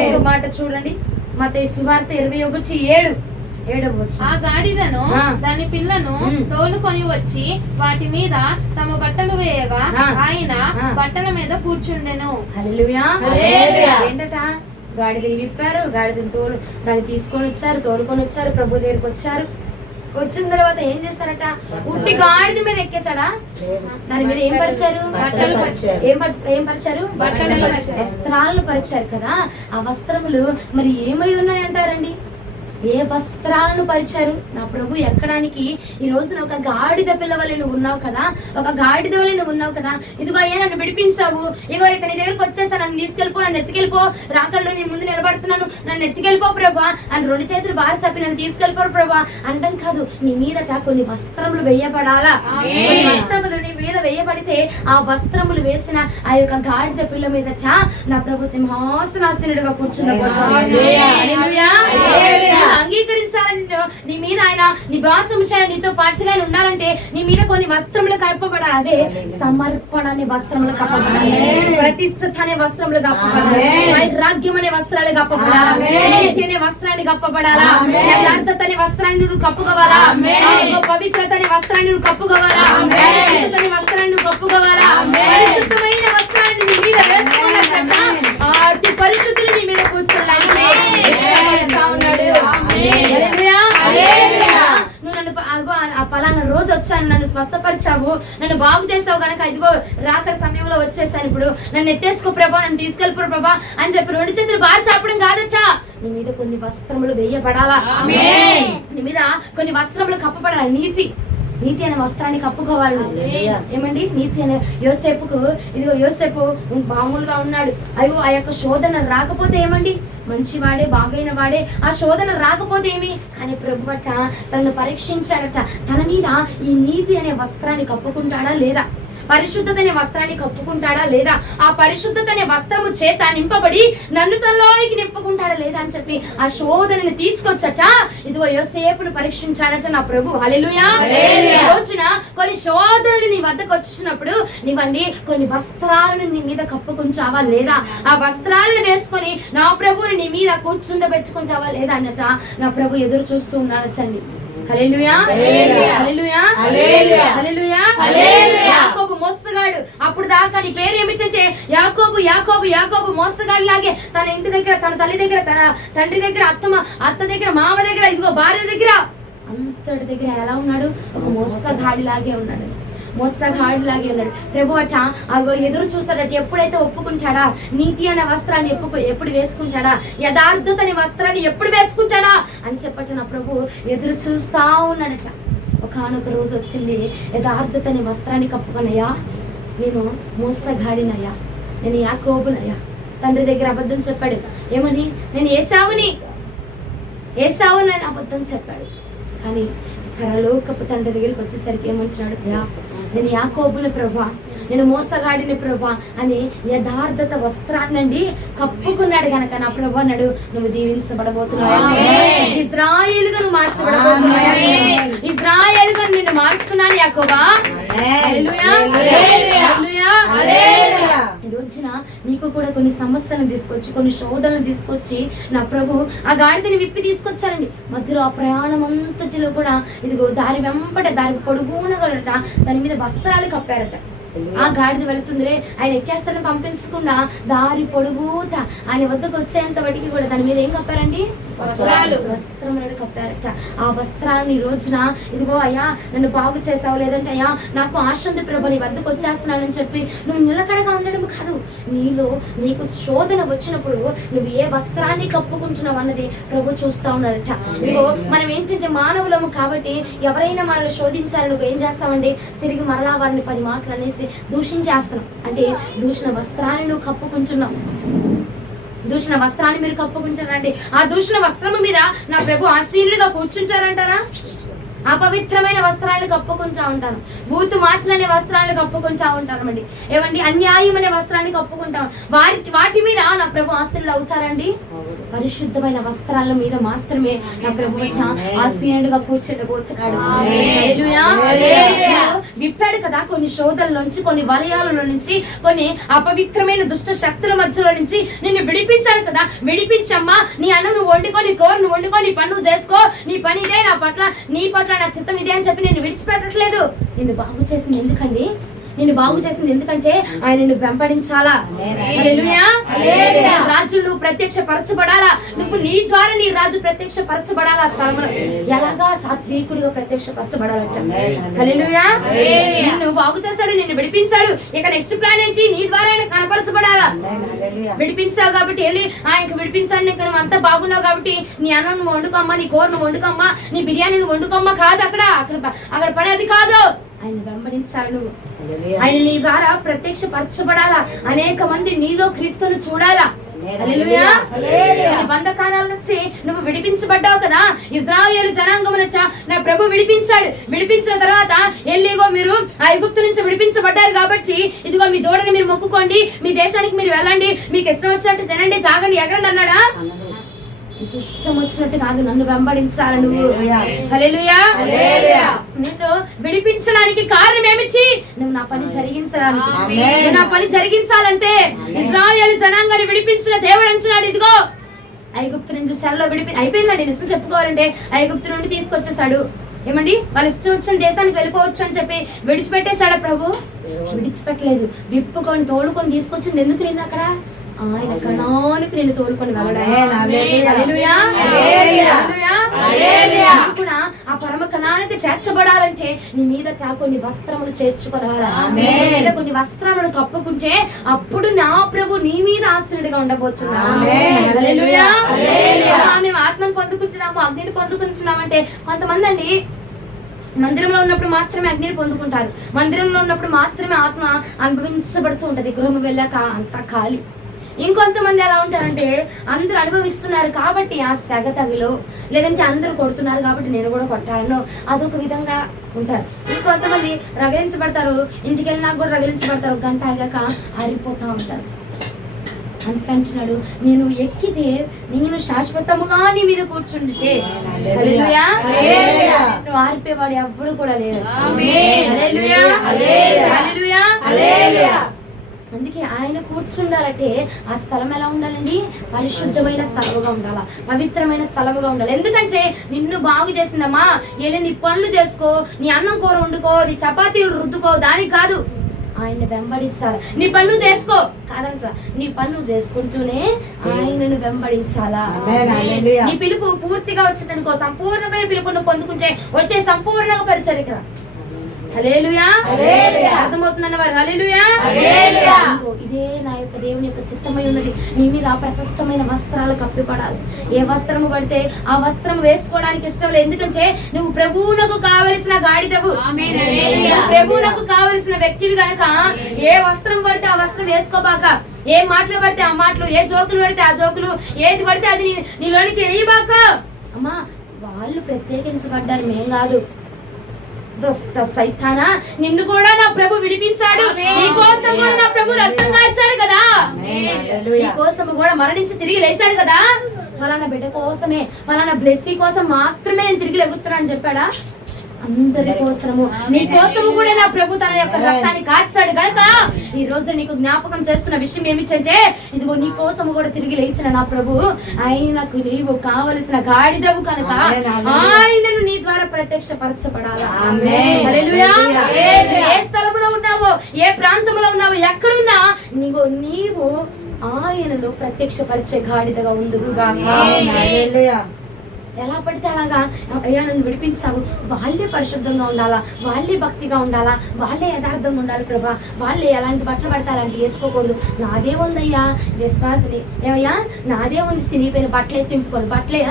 ఒక మాట చూడండి, మత్తయి సువార్త 21:7. ఆ గాడిదను దాని పిల్లను తోలుకొని వచ్చి వాటి మీద తమ బట్టలు వేయగా ఆయన బట్టల మీద కూర్చుండెను. హల్లెలూయా. ఏంటట? గాడిదని విప్పారు, గాడిదని దాన్ని తీసుకొని వచ్చారు, తోలుకొని వచ్చారు, ప్రభు దగ్గరికి వచ్చారు. వచ్చిన తర్వాత ఏం చేస్తారట? ఉట్టి గాడిద మీద ఎక్కేసాడా? దాని మీద ఏం పరిచారు? ఏం పరిచారు? వస్త్రాలను పరిచారు కదా. ఆ వస్త్రములు మరి ఏమై ఉన్నాయంటారండి? ఏ వస్త్రాలను పరిచారు? నా ప్రభు ఎక్కడానికి ఈ రోజున ఒక గాడిద పిల్ల వల్ల నువ్వు ఉన్నావు కదా, ఒక గాడిద వల్ల నువ్వు ఉన్నావు కదా. ఇదిగో అయ్యా నన్ను విడిపించావు, ఇగో ఇక నీ దగ్గరకు వచ్చేసా, నన్ను తీసుకెళ్ళిపో, నన్ను ఎత్తుకెళ్ళిపో, రాకల్లో నీ ముందు నిలబడుతున్నాను, నన్ను ఎత్తుకెళ్ళిపో ప్రభా అని రెండు చేతులు బాగా చెప్పి నన్ను తీసుకెళ్ళిపోరు ప్రభా అనడం కాదు. నీ మీద కొన్ని వస్త్రములు వేయబడాలా. కొన్ని వస్త్రములు నీ మీద వేయబడితే ఆ వస్త్రములు వేసిన ఆ యొక్క గాడిద పిల్ల మీదట నా ప్రభు సింహాసనాసనుడుగా కూర్చుండబోతున్నాడు. అంగీకరించాలని నీ మీద ఆయన నివాసం చేయాలి, నీతో పాటుగా ఉండాలంటే నీ మీద కొన్ని వస్త్రములు కప్పబడాలి. అదే సమర్పణ అనే వస్త్రములు కప్పబడాలి, ప్రతిష్ఠత అనే వస్త్రములు కప్పబడాలి, వైరాగ్యం అనే వస్త్రాలు కప్పబడాలా, నీతి అనే వస్త్రాన్ని కప్పబడాలా, యథార్థత అనే వస్త్రాన్ని నువ్వు కప్పుకోవాలా, పవిత్రత అనే వస్త్రాన్ని నువ్వు కప్పుకోవాలా, పరిశుద్ధత అనే వస్త్రాన్ని నువ్వు కప్పుకోవాలా. పరిశుద్ధమైన వస్త్రాన్ని నీ మీద వేసుకోవాలంట. అతి పరిశుద్ధులు నీ మీద కూర్చోలాంటి ఉన్నాడు. నువ్వు నన్ను ఆ పలానా రోజు వచ్చాను, నన్ను స్వస్థపరిచావు, నన్ను బాగు చేసావు కనుక ఇదిగో రాకడ సమయంలో వచ్చేసాను, ఇప్పుడు నన్ను ఎత్తేసుకో ప్రభా, నన్ను తీసుకెళ్ళిపో ప్రభా అని చెప్పి రెండు చేతులు బాగా చాపడం కాదచ్చా. నీ మీద కొన్ని వస్త్రములు వేయబడాలా, నీ మీద కొన్ని వస్త్రములు కప్పబడాలి. నీతి అనే వస్త్రాన్ని కప్పుకోవాలి. ఏమండి, నీతి అనే యోసేపుకు ఇదిగో యోసేపు మామూలుగా ఉన్నాడు, అయ్యో ఆ యొక్క శోధన రాకపోతే ఏమండి, మంచివాడే బాగైన వాడే, ఆ శోధన రాకపోతే ఏమి, కానీ ప్రభువట తనను పరీక్షించాడట. తన మీద ఈ నీతి అనే వస్త్రాన్ని కప్పుకుంటాడా లేదా, పరిశుద్ధత అనే వస్త్రాన్ని కప్పుకుంటాడా లేదా, ఆ పరిశుద్ధత అనే వస్త్రము చేత నింపబడి నన్ను తనలోనికి నింపుకుంటాడా లేదా అని చెప్పి ఆ శోధనని తీసుకొచ్చట. ఇదిగో యోసేపును పరీక్షించాడట నా ప్రభు. హల్లెలూయా. రోజున కొన్ని శోధనలు నీ వద్దకు వచ్చినప్పుడు నీవండి కొన్ని వస్త్రాలను నీ మీద కప్పుకుంటావా లేదా, ఆ వస్త్రాలను వేసుకొని నా ప్రభువుని నీ మీద కూర్చుండబెట్టుకుంటావా లేదా అన్నట నా ప్రభు ఎదురు చూస్తూ ఉన్నాడటండి. హల్లెలూయా, హల్లెలూయా, హల్లెలూయా, హల్లెలూయా. యాకోబు మోసగాడు, అప్పుడు దాకా నీ పేరు ఏమిటంటే యాకోబు. యాకోబు యాకోబు మోసగాడు లాగే తన ఇంటి దగ్గర, తన తల్లి దగ్గర, తన తండ్రి దగ్గర, అత్త దగ్గర, మామ దగ్గర, ఇదిగో భార్య దగ్గర, అంతటి దగ్గర ఎలా ఉన్నాడు, ఒక మోసగాడి లాగే ఉన్నాడు, మోసగాడిలాగే ఉన్నాడు. ప్రభు అట అగో ఎదురు చూసాడట, ఎప్పుడైతే ఒప్పుకుంటాడా, నీతి అనే వస్త్రాన్ని ఎప్పుడు వేసుకుంటాడా, యథార్థత అనే వస్త్రాన్ని ఎప్పుడు వేసుకుంటాడా అని చెప్పట నా ప్రభు ఎదురు చూస్తా ఉన్నాడట. ఒకనొక రోజు వచ్చింది, యథార్థత అనే వస్త్రాన్ని కప్పుకొనయ్యా, నేను మోసగాడినయ్యా, నేను యాకోబునయ్యా. తండ్రి దగ్గర అబద్ధం చెప్పాడు, ఏమని, నేను ఏసావుని అబద్ధం చెప్పాడు. కానీ పరలోకపు తండ్రి దగ్గరికి వచ్చేసరికి ఏమంటున్నాడు, నేను యాకోబుని ప్రభా, నేను మోసగాడిని ప్రభా అని యథార్థత వస్త్రాన్నండి కప్పుకున్నాడు గనక నా ప్రభు అన్నాడు, నువ్వు దీవించబడబోతున్నావు, ఇశ్రాయేలుగా నువ్వు మార్చబడబోతున్నావు, ఇశ్రాయేలుగా నిన్ను మార్చుకున్నాను యాకోబా. హల్లెలూయా, హల్లెలూయా, హల్లెలూయా. ఈ రోజున నీకు కూడా కొన్ని సమస్యలను తీసుకొచ్చి, కొన్ని శోధనలు తీసుకొచ్చి నా ప్రభు ఆ గాడిదని విప్పి తీసుకొచ్చారండి. మధ్యలో ఆ ప్రయాణం అంతటిలో కూడా ఇదిగో దారి వెంపట, దారి పొడుగున కూడా దాని మీద వస్త్రాలు కప్పారట. ఆ గాడిద వెళుతుందిలే, ఆయన ఎక్కేస్తాడని పంపించకుండా దారి పొడుగుతా ఆయన వద్దకు వచ్చేంత వాటికి కూడా దాని మీద ఏం కప్పారండి, వస్త్రములను కప్పారట. ఆ వస్త్రాన్ని ఈ రోజున ఇదిగో అయ్యా నన్ను బాగు చేసావు, లేదంటే అయ్యా నాకు ఆశ ఉంది ప్రభు నీ వద్దకు వచ్చేస్తున్నానని చెప్పి నువ్వు నిలకడగా ఉండడం కాదు, నీకు శోధన వచ్చినప్పుడు నువ్వు ఏ వస్త్రాన్ని కప్పుకుంటున్నావు అన్నది ప్రభు చూస్తా ఉన్నాడట. ఇదిగో మనం ఏంటంటే మానవులము కాబట్టి ఎవరైనా మనల్ని శోధించాలని నువ్వు ఏం చేస్తావండి, తిరిగి మరలా వారిని 10 మాటలు అనేసి దూషించేస్తున్నాం. అంటే దూషణ వస్త్రాన్ని నువ్వు కప్పుకుంటున్నావు, దూషణ వస్త్రాన్ని మీరు కప్పుకుంటారండి. ఆ దూషణ వస్త్రము మీద నా ప్రభు ఆసీనుడిగా కూర్చుంటారంటారా, అపవిత్రమైన వస్త్రాలను కప్పుకుంటా ఉంటాను, బూతు మార్చలనే వస్త్రాలను కప్పుకుంటా ఉంటాను అండి. ఏమండి, అన్యాయం అనే వస్త్రాన్ని కప్పుకుంటాం, వాటి మీద నా ప్రభు ఆసీనుడు అవుతారండి. పరిశుద్ధమైన వస్త్రాల మీద మాత్రమే నా ప్రభు ఆసీనుడిగా కూర్చోబోతున్నాడు. విప్పాడు కదా కొన్ని శోధనల నుంచి, కొన్ని వలయాల నుంచి, కొన్ని అపవిత్రమైన దుష్ట శక్తుల మధ్యలో నుంచి నిన్ను విడిపించాడు కదా. విడిపించమ్మా, నీ అన్నం నువ్వు వండుకో, నీ కూర నువ్వు వండుకో, నీ పని నువ్వు చేసుకో, నీ పని ఇదే, నీ పట్ల నా చిత్తం ఇదే అని చెప్పి నేను విడిచిపెట్టట్లేదు. నిన్ను బాగు చేసింది ఎందుకండి, నిన్ను బాగు చేసింది ఎందుకంటే ఆయన నిన్ను వెంబడించాలా. హల్లెలూయా. రాజు నువ్వు ప్రత్యక్షపరచబడాలా, నువ్వు నీ ద్వారా నీ రాజు ప్రత్యక్షపరచబడాలా స్థలంలో. ఎలాగా, సాత్వికుడిగా ప్రత్యక్షపరచబడాలంట. హల్లెలూయా. నిన్ను బాగు చేస్తాడు, నిన్ను విడిపించాడు. ఇక నెక్స్ట్ ప్లాన్ ఏంటి, నీ ద్వారా ఆయన కనపరచబడాలా. విడిపించావు కాబట్టి వెళ్ళి ఆయనకు విడిపించాను, నీకు నువ్వు అంతా బాగున్నావు కాబట్టి నీ అన్నం నువ్వు వండుకోమ్మా, నీ కూర నువ్వు వండుకోమ్మా, నీ బిర్యానీ నువ్వు వండుకోమ్మా కాదు. అక్కడ పని అది కాదు. ఆయన వెంబడించాలి, నువ్వు ఆయన నీ ద్వారా ప్రత్యక్షపరచబడాలా. అనేక మంది నీలో క్రీస్తును చూడాలా. హల్లెలూయా. బంధకాల నుంచి నువ్వు విడిపించబడ్డావు కదా. ఇశ్రాయేలు జనాంగమునట నా ప్రభు విడిపించాడు. విడిపించిన తర్వాత ఎల్లిగో మీరు ఆ ఐగుప్తు నుంచి విడిపించబడ్డారు కాబట్టి ఇదిగో మీ దూడని మీరు మొక్కుకోండి, మీ దేశానికి మీరు వెళ్ళండి, మీకు ఇష్టం వచ్చినట్టు తినండి, తాగండి, ఎగరండి అన్నాడా. నీకు ఇష్టం వచ్చినట్టు కాదు, నన్ను వెంబడించాలి నువ్వు. హల్లెలూయా. నిన్ను విడిపించడానికి కారణం ఏమిచ్చి? నువ్వు నా పని జరిగించడానికి. నువ్వు నా పని జరిగించాలంటే ఇశ్రాయేలు జనాంగాన్ని విడిపించిన దేవుడు అంటున్నాడు, ఇదిగో ఐగుప్తు నుంచి చెరలో అయిపోయిందండి. నిజం చెప్పుకోవాలంటే ఐగుప్తు నుండి తీసుకొచ్చేసాడు. ఏమండి, వాళ్ళ ఇష్టం వచ్చిన దేశానికి వెళ్ళిపోవచ్చు అని చెప్పి విడిచిపెట్టేశాడా ప్రభు? విడిచిపెట్టలేదు. విప్పుకొని తోలుకొని తీసుకొచ్చింది ఎందుకు? నేను అక్కడ ఆయన కణానికి నేను తోలుకొని కూడా ఆ పరమ కణానికి చేర్చబడాలంటే నీ మీద కొన్ని వస్త్రములు చేర్చుకోవాలి. కొన్ని వస్త్రములు కప్పుకుంటే అప్పుడు నా ప్రభు నీ మీద ఆశ్రయుడిగా ఉండబోతున్నాడు. మేము ఆత్మను పొందుకుంటున్నాము, అగ్నిని పొందుకుంటున్నామంటే కొంతమంది అండి మందిరంలో ఉన్నప్పుడు మాత్రమే అగ్నిని పొందుకుంటారు, మందిరంలో ఉన్నప్పుడు మాత్రమే ఆత్మ అనుభవించబడుతూ ఉంటది, గృహం వెళ్ళాక అంతా ఖాళీ. ఇంకొంతమంది ఎలా ఉంటారంటే అందరూ అనుభవిస్తున్నారు కాబట్టి ఆ సెగ తగిలో, లేదంటే అందరూ కొడుతున్నారు కాబట్టి నేను కూడా కొట్టాలను, అదొక విధంగా ఉంటారు. ఇంకొంతమంది రగిలించబడతారు, ఇంటికి వెళ్ళినా కూడా రగిలించబడతారు, గంట ఆగాక ఆరిపోతా ఉంటారు. అందుకంటున్నాడు, నేను ఎక్కితే నేను శాశ్వతముగా నీ మీద కూర్చుంటే హల్లెలూయా, నువ్వు ఆరిపోయేవాడు ఎవ్వడు కూడా లేరు. హల్లెలూయా, హల్లెలూయా, హల్లెలూయా. అందుకే ఆయన కూర్చుండాలంటే ఆ స్థలం ఎలా ఉండాలండి? పరిశుద్ధమైన స్థలముగా ఉండాలా, పవిత్రమైన స్థలముగా ఉండాలి. ఎందుకంటే నిన్ను బాగు చేసిందమ్మా, వెళ్ళి నీ పనులు చేసుకో, నీ అన్నం కూర వండుకో, నీ చపాతీలు రుద్దుకో, దానికి కాదు. ఆయన్ని వెంబడించాలి. నీ పన్ను చేసుకో కాదంట, నీ పన్ను చేసుకుంటూనే ఆయనను వెంబడించాలా. నీ పిలుపు పూర్తిగా వచ్చిందనుకో, సంపూర్ణమైన పిలుపును పొందుకుంటే వచ్చే సంపూర్ణ పరిచర్యకు రా. హల్లెలూయా, అర్థమవుతుందన్న వారు హల్లెలూయా. ఇదే నా యొక్క దేవుని యొక్క చిత్తమై ఉన్నది. నీ మీద ఆ ప్రశస్తమైన వస్త్రాలు కప్పిపడాలి. ఏ వస్త్రము పడితే ఆ వస్త్రం వేసుకోవడానికి ఇష్టం లేదు. ఎందుకంటే నువ్వు ప్రభువునకు కావలసిన గాడిదవు, ప్రభువునకు కావలసిన వ్యక్తివి గనక ఏ వస్త్రం పడితే ఆ వస్త్రం వేసుకోబాక, ఏ మాటలు పడితే ఆ మాటలు, ఏ జోకులు పడితే ఆ జోకులు, ఏది పడితే అది నీలోనికి వేయబాక. అమ్మా, వాళ్ళు ప్రత్యేకించబడ్డారు, మేం కాదు. దుష్ట సైతానా, నిన్ను కూడా నా ప్రభు విడిపించాడు, నీ కోసం కూడా నా ప్రభు రక్తం కాచాడు కదా, నీ కోసం కూడా మరణించి తిరిగి లేచాడు కదా. ఫలానా బిడ్డ కోసమే, ఫలానా బ్లెస్సింగ్ కోసం మాత్రమే నేను తిరిగి లెగుతున్నా అని చెప్పాడా? అందరి కోసము, నీ కోసము కూడా నా ప్రభు తన యొక్క రక్తాన్ని కాచాడు కనుక ఈ రోజు నీకు జ్ఞాపకం చేస్తున్న విషయం ఏమిటంటే, ఇదిగో నీ కోసము కూడా తిరిగి లేచిన నా ప్రభు, ఆయనకు నీవు కావలసిన గాడిదవు కనుక ఆయనను నీ ద్వారా ప్రత్యక్షపరచబడాలా. హల్లెలూయా. ఏ స్థలంలో ఉన్నావో, ఏ ప్రాంతంలో ఉన్నావో, ఎక్కడున్నా నీవు ఆయనను ప్రత్యక్షపరిచే గాడిదగా ఉండుగాక. ఎలా పడితే అలాగా అయ్యా నన్ను విడిపించావు, వాళ్ళే పరిశుద్ధంగా ఉండాలా, వాళ్ళే భక్తిగా ఉండాలా, వాళ్ళే యథార్థంగా ఉండాలి ప్రభా, వాళ్ళే ఎలాంటి బట్టలు పడితే అలాంటి వేసుకోకూడదు. నాదే ఉందయ్యా విశ్వాసిని, ఏమయ్యా నాదే ఉంది సినిపోయిన బట్టలు వేసి తింపుకొని, బట్టలే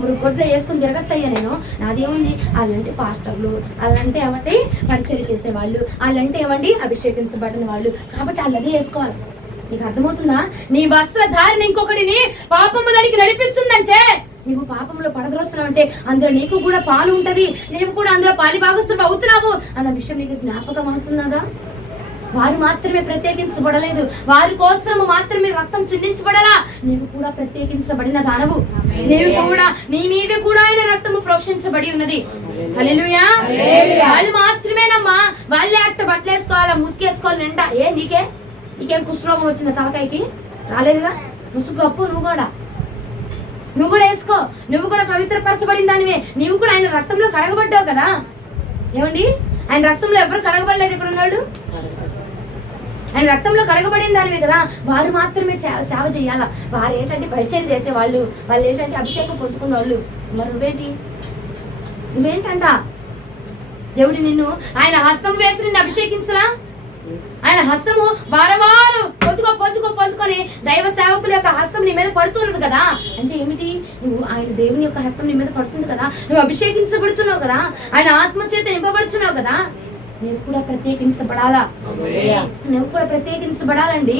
మురుగుడ్లు వేసుకుని తిరగచ్చయ్యా నేను, నాదే ఉంది. వాళ్ళంటే పాస్టర్లు, వాళ్ళంటే ఏమంటే పరిచర్య చేసేవాళ్ళు, వాళ్ళంటే ఏమండి అభిషేకించబడిన వాళ్ళు, కాబట్టి వాళ్ళు అదే వేసుకోవాలి. నీకు అర్థమవుతుందా? నీ వస్త్రధారణ ఇంకొకటిని పాపములనికి నడిపిస్తుందంటే నీవు పాపంలో పడద్రోస్తున్నావు అంటే అందులో నీకు కూడా పాలు ఉంటది, నీవు కూడా అందులో పాలి భాగస్తులు అవుతున్నావు అన్న విషయం నీకు జ్ఞాపకం అవుతున్నదా? వారు మాత్రమే ప్రత్యేకించబడలేదు, వారి కోసం మాత్రమే రక్తం చిందించబడాలా. నీవు కూడా ప్రత్యేకించబడిన దానవు, నీవు కూడా నీ మీద కూడా ఆయన రక్తము ప్రోక్షించబడి ఉన్నది. హల్లెలూయా. వాళ్ళు మాత్రమేనమ్మా, వాళ్ళే అట్ట బట్టలు వేసుకోవాలా, ముసుగేసుకోవాలి నిండా. నీకేం కుష్ఠరోగం వచ్చిందా? తలకాయకి రాలేదుగా, ముసుగు కప్పు, నువ్వు కూడా వేసుకో, నువ్వు కూడా పవిత్రపరచబడిన దానివే, నీవు కూడా ఆయన రక్తంలో కడగబడ్డావు కదా. ఏమండి, ఆయన రక్తంలో ఎవరు కడగబడలేదు ఇక్కడ ఉన్నాడు, ఆయన రక్తంలో కడగబడిన దానివే కదా. వారు మాత్రమే సేవ చేయాలా. వారు ఏంటంటే పరిచయం చేసేవాళ్ళు, వాళ్ళు ఏంటంటే అభిషేకం పొందుకున్న వాళ్ళు. మరి నువ్వేంటంట? దేవుడు నిన్ను ఆయన హస్తము వేసి నిన్ను అభిషేకించలా? ఆయన హస్తము వారం పొందుకొని దైవ సేవకుల యొక్క హస్తం నీ మీద పడుతున్నది కదా. అంటే ఏమిటి? నువ్వు ఆయన దేవుని యొక్క హస్తం నీ మీద పడుతుంది కదా, నువ్వు అభిషేకించబడుతున్నావు కదా, ఆయన ఆత్మ చేత నింపబడుతున్నావు కదా. నువ్వు కూడా ప్రత్యేకించబడాలా, నువ్వు కూడా ప్రత్యేకించబడాలండి.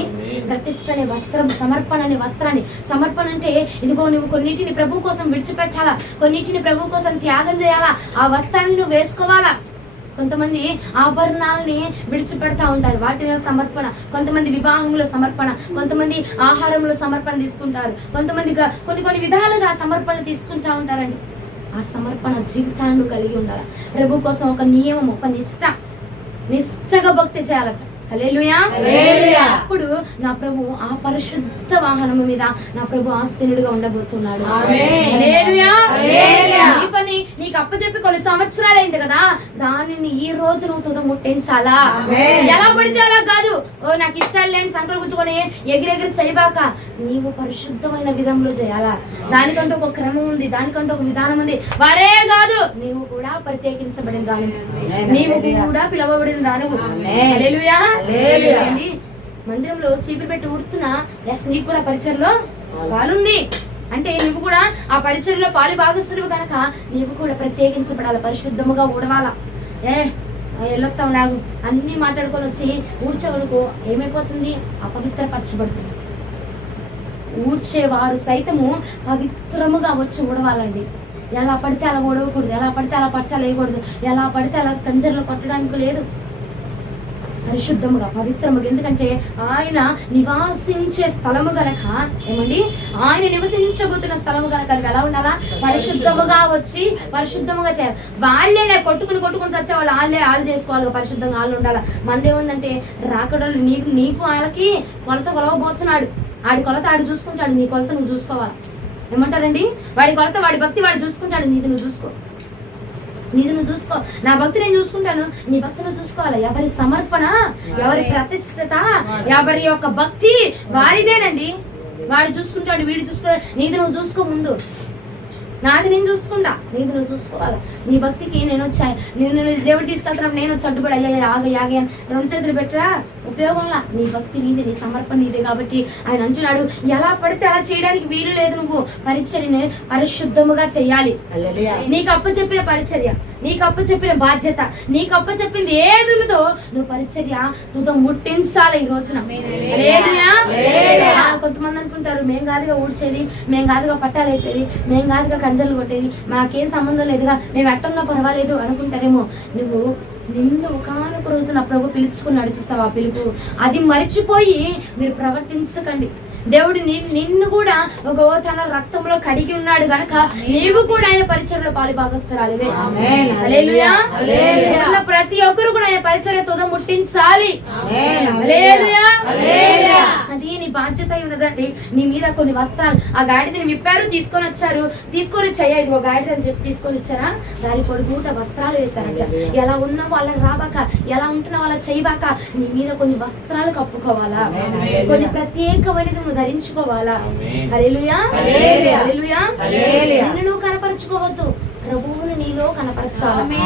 ప్రతిష్ఠ అనే వస్త్రం, సమర్పణ అనే వస్త్రాన్ని. సమర్పణ అంటే ఇదిగో నువ్వు కొన్నిటిని ప్రభు కోసం విడిచిపెట్టాలా, కొన్నిటిని ప్రభు కోసం త్యాగం చేయాలా, ఆ వస్త్రాన్ని నువ్వు వేసుకోవాలా. కొంతమంది ఆభరణాలని విడిచిపెడతా ఉంటారు, వాటిలో సమర్పణ. కొంతమంది వివాహంలో సమర్పణ, కొంతమంది ఆహారంలో సమర్పణ తీసుకుంటారు, కొంతమంది కొన్ని విధాలుగా సమర్పణ తీసుకుంటా ఉంటారండి. ఆ సమర్పణ జీవితాన్ని కలిగి ఉండాలి. ప్రభు కోసం ఒక నియమం, ఒక నిష్టగా భక్తి చేయాలట. హల్లెలూయా. అప్పుడు నా ప్రభు ఆ పరిశుద్ధ వాహనము మీద నా ప్రభు ఆసీనుడిగా ఉండబోతున్నాడు. హల్లెలూయా. ఈ పని నీకు అప్పచెప్పి కొన్ని సంవత్సరాలు అయింది కదా, దానిని ఈ రోజు నువ్వు తుద ముట్టించాలా. ఎలా పడితే అలా కాదు, ఓ నాకు ఇచ్చాడు లేని సంకలు గుర్తుకొని ఎగిరెగిరి చేయబాక. నీవు పరిశుద్ధమైన విధంలో చేయాలా. దానికంటూ ఒక క్రమం ఉంది, దానికంటూ ఒక విధానం ఉంది. వారే కాదు, నీవు కూడా ప్రత్యేకించబడిన దాని, నీవు కూడా పిలవబడిన దాను. హల్లెలూయా. మందిరంలో చీపురు పెట్టి ఉడుతున్నా, ఎస్ నీకు కూడా పరిచయలో పాలుంది అంటే నువ్వు కూడా ఆ పరిచయలో పాలు భాగస్తుడు కనుక నీవు కూడా ప్రత్యేకించబడాలి, పరిశుద్ధముగా ఊడవాలా. వెళ్ళొస్తావు నాకు అన్ని మాట్లాడుకొని వచ్చి ఊడ్చవనుకో ఏమైపోతుంది, అపవిత్రపరచబడుతుంది. ఊడ్చేవారు సైతము పవిత్రముగా వచ్చి ఊడవాలండి. ఎలా పడితే అలా ఊడవకూడదు, ఎలా పడితే అలా పట్టాలు వేయకూడదు, ఎలా పడితే అలా కంజర్లు కొట్టడానికి లేదు. పరిశుద్ధముగా, పవిత్రముగా. ఎందుకంటే ఆయన నివాసించే స్థలము గనక, ఏమండి, ఆయన నివసించబోతున్న స్థలము గనక నువ్వు ఎలా ఉండాలా, పరిశుద్ధముగా వచ్చి పరిశుద్ధముగా చేయాలి. వాళ్ళే కొట్టుకుని చచ్చే వాళ్ళు వాళ్ళు చేసుకోవాలి, పరిశుద్ధంగా వాళ్ళు ఉండాలి. మందేముందంటే రాకడలు నీకు వాళ్ళకి కొలత కొలవబోతున్నాడు. ఆడి కొలత ఆడు చూసుకుంటాడు, నీ కొలత నువ్వు చూసుకోవాలి. ఏమంటారండి, వాడి కొలత వాడి భక్తి వాడు చూసుకుంటాడు, నీది నువ్వు చూసుకో. నా భక్తి నేను చూసుకుంటాను, నీ భక్తి నువ్వు చూసుకోవాలి. ఎవరి సమర్పణ, ఎవరి ప్రతిష్టత, ఎవరి యొక్క భక్తి వారిదేనండి. వాడు చూసుకుంటాడు, వీడు చూసుకుంటాడు, నీది నువ్వు చూసుకో. ముందు నాది నేను చూసుకుంటా, నీది నువ్వు చూసుకోవాలి. నీ భక్తికి నేను దేవుడు తీసుకెళ్తున్నాం, నేను వచ్చి అడ్డుపడి ఆగ 2 చేతులు పెట్టరా ఉపయోగంలా. నీ భక్తి నీది, నీ సమర్పణ నీదే. కాబట్టి ఆయన అంటున్నాడు, ఎలా పడితే అలా చేయడానికి వీలు లేదు. నువ్వు పరిచర్యని పరిశుద్ధముగా చెయ్యాలి. నీకు అప్పచెప్పిన పరిచర్య, నీకు అప్పచెప్పిన బాధ్యత, నీకు అప్పచెప్పింది ఏది ఉన్నదో నువ్వు పరిచర్య తుద ముట్టించాలి ఈ రోజున. కొంతమంది అనుకుంటారు, మేం కాదుగా ఊడ్చేది, మేం కాదుగా పట్టాలు వేసేది, మేం కాదుగా కంజర్లు కొట్టేది, మాకేం సంబంధం లేదుగా, మేము ఎట్టున్నా పర్వాలేదు అనుకుంటారేమో. నువ్వు నిన్ను ఒకనొక రోజు నా ప్రభు పిలుచుకున్నాడు, చూసావా ఆ పిలుపు. అది మరిచిపోయి మీరు ప్రవర్తించకండి. దేవుడు నిన్ను కూడా తన రక్తంలో కడిగి ఉన్నాడు గనక నీవు కూడా ఆయన పరిచర్యలో పాలు భాగస్తురాలివే. హల్లెలూయా. ప్రతి ఒక్కరు కూడా ఆయన పరిచర్య తుద ముట్టించాలి. హల్లెలూయా. అది నీ బాధ్యత ఉన్నదండి. నీ మీద కొన్ని వస్త్రాలు, ఆ గాడిదని విప్పారు, తీసుకొని వచ్చారు, తీసుకొని వచ్చాయా, ఇది ఒక గాడిద అని చెప్పి తీసుకొని వచ్చారా, దాని పొడుగుట వస్త్రాలు వేశారంట. ఎలా ఉన్న వాళ్ళని రాబాక, ఎలా ఉంటున్న వాళ్ళ చేయబాక నీ మీద కొన్ని వస్త్రాలు కప్పుకోవాలా, కొన్ని ప్రత్యేకమైనది నువ్వు ధరించుకోవాలా. హల్లెలూయా. హల్లెలూయా. నిన్ను నువ్వు కనపరుచుకోవద్దు, ప్రభువుని నీలో కనపరచాలి.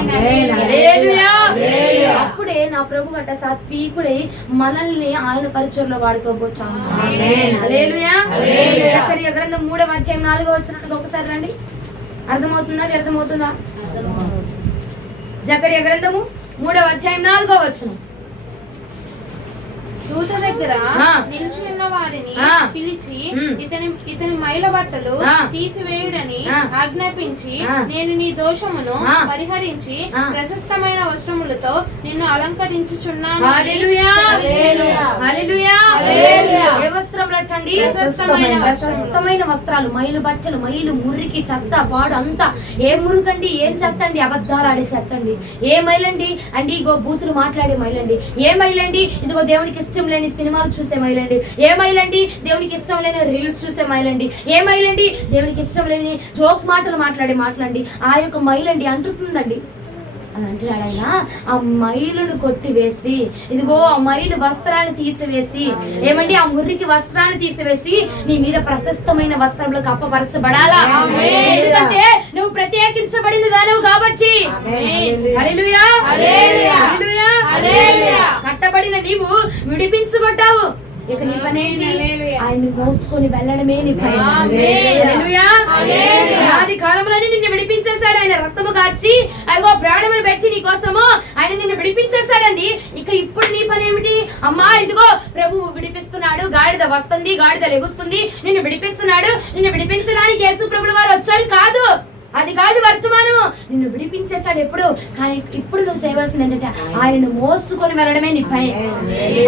అప్పుడే నా ప్రభు అంట సాత్వికుడై మనల్ని ఆయన పరిచయంలో వాడుకోబోచాను. హల్లెలూయా. జకరియా గ్రంథం 3వ అధ్యాయం 4వ వచనం ఒకసారి రండి. అర్థమవుతుందా, వ్యర్థమవుతుందా? జకరియా గ్రంథము 3వ అధ్యాయం 4వ వచనం. దూత దగ్గర నిలిచి ఉన్న వారిని పిలిచి ఇతని మైల బట్టలు తీసివేయుడని ఆజ్ఞాపించి, నేను నీ దోషమును పరిహరించి ప్రశస్తమైన వస్త్రములతో నిన్ను అలంకరించుచున్నాను. ప్రశస్తమైన వస్త్రాలు, మైలు బట్టలు, మైలు మురికి చెత్త పాడు అంతా. ఏం మురుకండి, ఏం చెత్త అండి, అబద్ధాలు ఆడే చెత్త అండి. ఏ మైలండి అండి, ఇగో బూతులు మాట్లాడే మైలండి. ఏ మైలండి, ఇదిగో దేవునికి ఇష్టం లేని సినిమాలు చూసే మైలండి. ఏ మైలండి, దేవునికి ఇష్టం లేని రీల్స్ చూసే మైలండి. ఏ మైలండి, దేవునికి ఇష్టం లేని జోక్ మాటలు మాట్లాడి ఆ యొక్క మైలండి అంటుతుందండి అని అంటున్నాడు ఆయన. ఆ మైలును కొట్టివేసి, ఇదిగో ఆ మైలు వస్త్రాన్ని తీసివేసి, ఏమండి ఆ మురికి వస్త్రాన్ని తీసివేసి నీ మీద ప్రశస్తమైన వస్త్రంలో కప్పపరచబడాలా. ఎందుకంటే నువ్వు ప్రత్యేకించబడింది దానివు కాబట్టి. హల్లెలూయా. కట్టబడిన నీవు విడిపించబడ్డావు. ఇక నీ పనేంటి, ఆయన్ని మోసుకొని వెళ్ళడమే నీ పని. ఆది కాలంలోనే నిన్ను విడిపించేశాడు ఆయన, రక్తము కార్చి అదిగో ప్రాణములు పెట్టి నీ కోసము ఆయన నిన్ను విడిపించేశాడండి. ఇక ఇప్పుడు నీ పని ఏమిటి? అమ్మా ఇదిగో ప్రభువు విడిపిస్తున్నాడు, గాడిద వస్తుంది, గాడిద లెగుస్తుంది, నిన్ను విడిపిస్తున్నాడు. నిన్ను విడిపించడానికి యేసు ప్రభువు వారు వచ్చారు కాదు, అది కాదు వర్తమానము. నిన్ను విడిపించేస్తాడు ఎప్పుడు. కానీ ఇప్పుడు నువ్వు చేయవలసింది ఏంటంటే ఆయనను మోసుకొని వెళ్ళడమే నీ పని.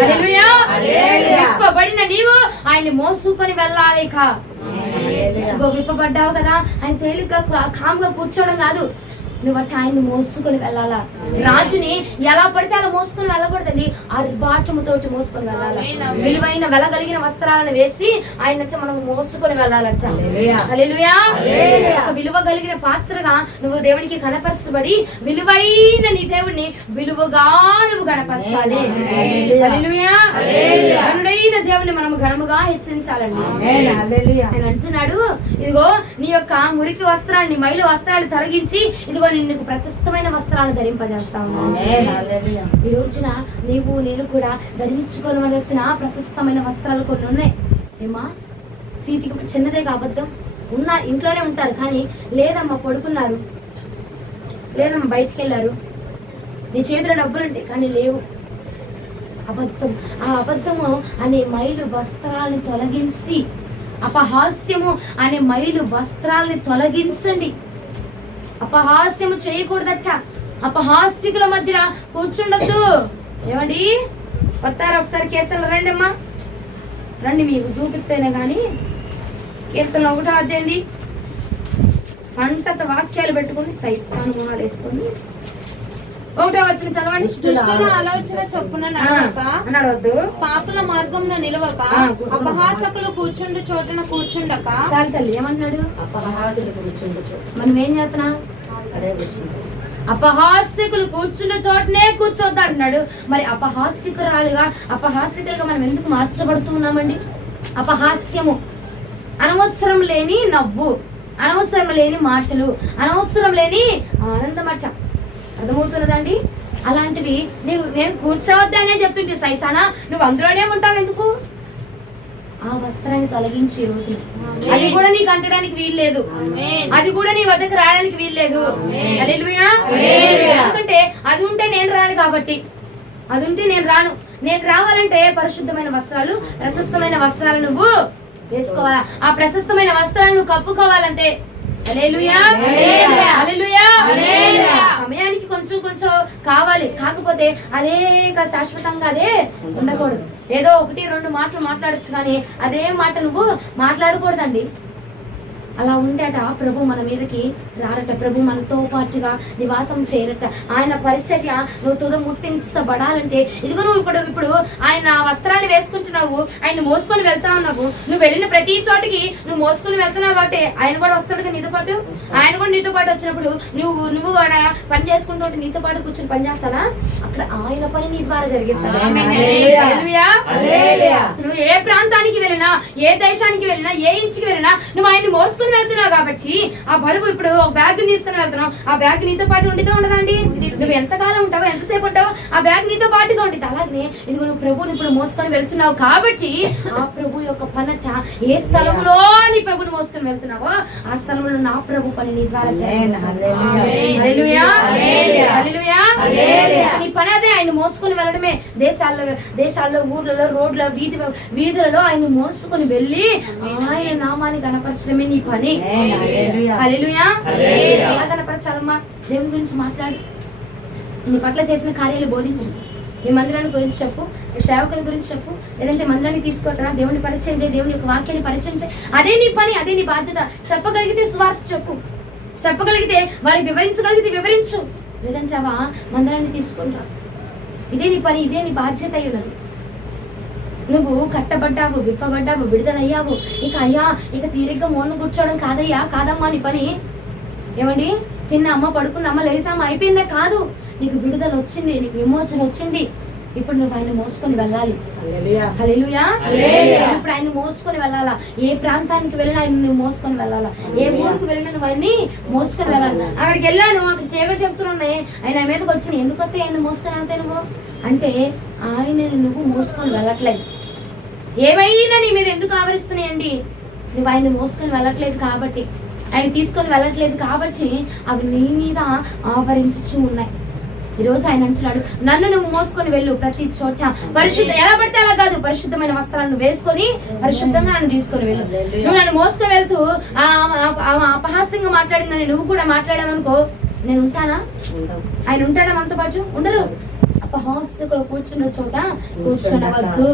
హల్లెలూయా. విప్పబడిన నీవు ఆయన్ని మోసుకొని వెళ్ళాలి. విప్పబడ్డావు కదా ఆయన తేలిగ్గా కామ్గా కూర్చోవడం కాదు, నువ్వు అట్లా ఆయన్ని మోసుకొని వెళ్ళాలా. రాజుని ఎలా పడితే అలా మోసుకొని వెళ్ళకూడదండి, ఆర్భాటముతో మోసుకొని వెళ్ళాలా. విలువైన వెళ్ళగలిగిన వస్త్రాలను వేసి ఆయన మనం మోసుకొని వెళ్ళాలట. హల్లెలూయా. ఒక విలువ కలిగిన పాత్రగా నువ్వు దేవునికి కనపరచబడి విలువైన నీ దేవుడిని విలువగా నువ్వు కనపరచాలి. హల్లెలూయా. ఘనుడైన దేవుని మనం ఘనముగా హెచ్చరించాలండి. ఆయన అంటున్నాడు, ఇదిగో నీ యొక్క మురికి వస్త్రాన్ని మైలు వస్త్రాలు తొలగించి ఇదిగో నీకు ప్రశస్తమైన వస్త్రాలను ధరింపజేస్తా ఉన్నాను. ఈ రోజున నీవు నేను కూడా ధరించుకోవలసిన ప్రశస్తమైన వస్త్రాలు కొన్ని ఉన్నాయి. ఏమా చీటికి చిన్నదే అబద్ధం ఉన్న ఇంట్లోనే ఉంటారు, కానీ లేదమ్మా పడుకున్నారు, లేదమ్మా బయటికి వెళ్ళారు, నీ చేతిలో డబ్బులు ఉంటాయి కానీ లేవు. అబద్ధం. ఆ అబద్ధము అనే మైలు వస్త్రాలను తొలగించి, అపహాస్యము అనే మైలు వస్త్రాలని తొలగించండి. అపహాస్యము చేయకూడదట. అపహాస్యకుల మధ్య కూర్చుండొద్దు. ఏమండి వస్తారా ఒకసారి కీర్తనలు రండి అమ్మా రండి, మీకు చూపిస్తేనే కానీ. కీర్తనలు 1వ అధ్యాయం పంటత వాక్యాలు పెట్టుకుని సైతాను మొహాలు వేసుకొని 1వ వచనం చదవండి. దుష్టుల ఆలోచన చొప్పున నడవద్దు, పాపుల మార్గంలో నిలవక, అపహాసకులు కూర్చుండు చోటున కూర్చుండక. చాలు తల్లి ఏమన్నాడు? మనం ఏం చేస్తున్నా? అపహాస్యకులు కూర్చున్న చోటనే కూర్చోద్దు అంటున్నాడు. మరి అపహాస్యకులుగా మనం ఎందుకు మార్చబడుతున్నామండి? అపహాస్యము, అనవసరం లేని నవ్వు, అనవసరం లేని మాటలు, అనవసరం లేని ఆనందమట. అర్థమవుతున్నదండి? అలాంటివి నేను కూర్చోవద్దనే చెప్తుంటే సైతానా నువ్వు అందులోనే ఉంటావు ఎందుకు? ఆ వస్త్రాన్ని తొలగించి ఈ రోజు అది కూడా నీకు అంటడానికి వీల్లేదు, అది కూడా నీ వద్దకు రావడానికి వీల్లేదు. హల్లెలూయా. ఎందుకంటే అది ఉంటే నేను రాను కాబట్టి, అది ఉంటే నేను రాను. నేను రావాలంటే పరిశుద్ధమైన వస్త్రాలు, ప్రశస్తమైన వస్త్రాలు నువ్వు వేసుకోవాలా. ఆ ప్రశస్తమైన వస్త్రాలు నువ్వు కప్పుకోవాలంటే హల్లెలూయా. హల్లెలూయా. సమయానికి కొంచెం కొంచెం కావాలి, కాకపోతే అదే శాశ్వతంగా అదే ఉండకూడదు. ఏదో 1-2 మాటలు మాట్లాడచ్చు, కానీ అదే మాట నువ్వు మాట్లాడకూడదండి. అలా ఉండేట ప్రభు మన మీదకి రారట. ప్రభు మనతో పాటుగా నివాసం చేయరట. ఆయన పరిచర్య నువ్వు తుద ముట్టించబడాలంటే ఇదిగో నువ్వు ఇప్పుడు ఆయన వస్త్రాన్ని వేసుకుంటున్నావు, ఆయన మోసుకొని వెళ్తా ఉన్నావు. నువ్వు వెళ్ళిన ప్రతి చోటికి నువ్వు మోసుకొని వెళ్తున్నావు కాబట్టి ఆయన కూడా వస్తాడు నీతో పాటు. ఆయన కూడా నీతో పాటు వచ్చినప్పుడు నువ్వు కూడా పని చేసుకుంటూ ఉంటే నీతో పాటు కూర్చొని పని చేస్తాడా? అక్కడ ఆయన పని నీ ద్వారా జరిగిస్తాడు. నువ్వు ఏ ప్రాంతానికి వెళ్ళినా, ఏ దేశానికి వెళ్ళినా, ఏ ఇంటికి వెళ్ళినా నువ్వు ఆయన్ని మోసుకొని వెళ్తున్నావు కాబట్టి ఆ బరువు ఇప్పుడు ఒక బ్యాగ్ తీసుకుని వెళ్తున్నావు, ఆ బ్యాగ్ నీతో పాటు ఉండితే ఉండదండి. నువ్వు ఎంతకాలం ఉంటావో, ఎంతసేపు ఉంటావో ఆ బ్యాగ్ నీతో పాటుగా ఉండిద్ది. అలాగే ఇదిగో నువ్వు ప్రభుని ఇప్పుడు మోసుకొని వెళ్తున్నావు కాబట్టి ఆ ప్రభు యొక్క పనట ఏ స్థలంలో నీ ప్రభుని మోసుకొని వెళ్తున్నావో ఆ స్థలంలో నా ప్రభు పని నీ ద్వారా చేయాలి. హల్లెలూయా. హల్లెలూయా. నీ పని అదే, ఆయన మోసుకొని వెళ్ళడమే. దేశాల్లో ఊర్లలో రోడ్ల వీధులలో ఆయన మోసుకొని వెళ్ళి ఆయన నామాన్ని కనపరచడమే నీ పని. హల్లెలూయా. ఎలా కనపరచాలమ్మా? దేవుని గురించి మాట్లాడు, నీ పట్ల చేసిన కార్యాలు బోధించు, నీ మందిరాన్ని గురించి చెప్పు, నీ సేవకుల గురించి చెప్పు, లేదంటే మందిరాన్ని తీసుకోవటరా, దేవుని పరిచయం చేయి, దేవుని యొక్క వాక్యాన్ని పరిచయం చేయి. అదే నీ పని, అదే నీ బాధ్యత. చెప్పగలిగితే సువార్త చెప్పు, చెప్పగలిగితే వారికి వివరించగలిగితే వివరించు, లేదంటావా మందిరాన్ని తీసుకుంటా. ఇదే నీ పని, ఇదే నీ బాధ్యత అయ్యున్నది. నువ్వు కట్టబడ్డావు, విప్పబడ్డావు, విడుదలయ్యావు. ఇక తీరిగ్గా మోను కూర్చోవడం కాదమ్మా నీ పని. ఏమండి? తిన్నామా, పడుకున్నామా, లేసామా అయిపోయిందే కాదు. నీకు విడుదల వచ్చింది, నీకు విమోచన వచ్చింది. ఇప్పుడు నువ్వు ఆయన మోసుకొని వెళ్ళాలి. హల్లెలూయా. ఇప్పుడు ఆయన మోసుకొని వెళ్ళాలా. ఏ ప్రాంతానికి వెళ్ళినా ఆయన నువ్వు మోసుకొని వెళ్ళాలా. ఏ ఊరికి వెళ్ళినా నువ్వు ఆయన్ని మోసుకొని వెళ్ళాలి. అక్కడికి వెళ్ళాను, అక్కడ చీకటి శక్తులు ఉన్నాయి, ఆయన మీదకి వచ్చినాయి. ఎందుకు వస్తే ఆయన మోసుకొని వెళ్తాయి నువ్వు అంటే ఆయనను నువ్వు మోసుకొని వెళ్ళట్లేదు. ఏమైనా నీ మీద ఎందుకు ఆవరిస్తున్నాయండి? నువ్వు ఆయన మోసుకొని వెళ్ళట్లేదు కాబట్టి, ఆయన తీసుకొని వెళ్ళట్లేదు కాబట్టి అవి నీ మీద ఆవరించుచూ ఉన్నాయి. ఈరోజు ఆయన అంటున్నాడు, నన్ను నువ్వు మోసుకొని వెళ్ళు ప్రతి చోట. ఎలా పడితే అలా కాదు, పరిశుద్ధమైన వస్త్రాలను వేసుకొని పరిశుద్ధంగా నన్ను తీసుకొని వెళ్ళు. నువ్వు నన్ను మోసుకొని వెళ్తూ అపహాస్య రహస్యంగా మాట్లాడిందని నువ్వు కూడా మాట్లాడావనుకో, నేను ఉంటానా? ఆయన ఉంటాడా మనతో పాటు? ఉండరు. అపహాస్యకులు కూర్చున్న చోట కూర్చున్నవద్దు,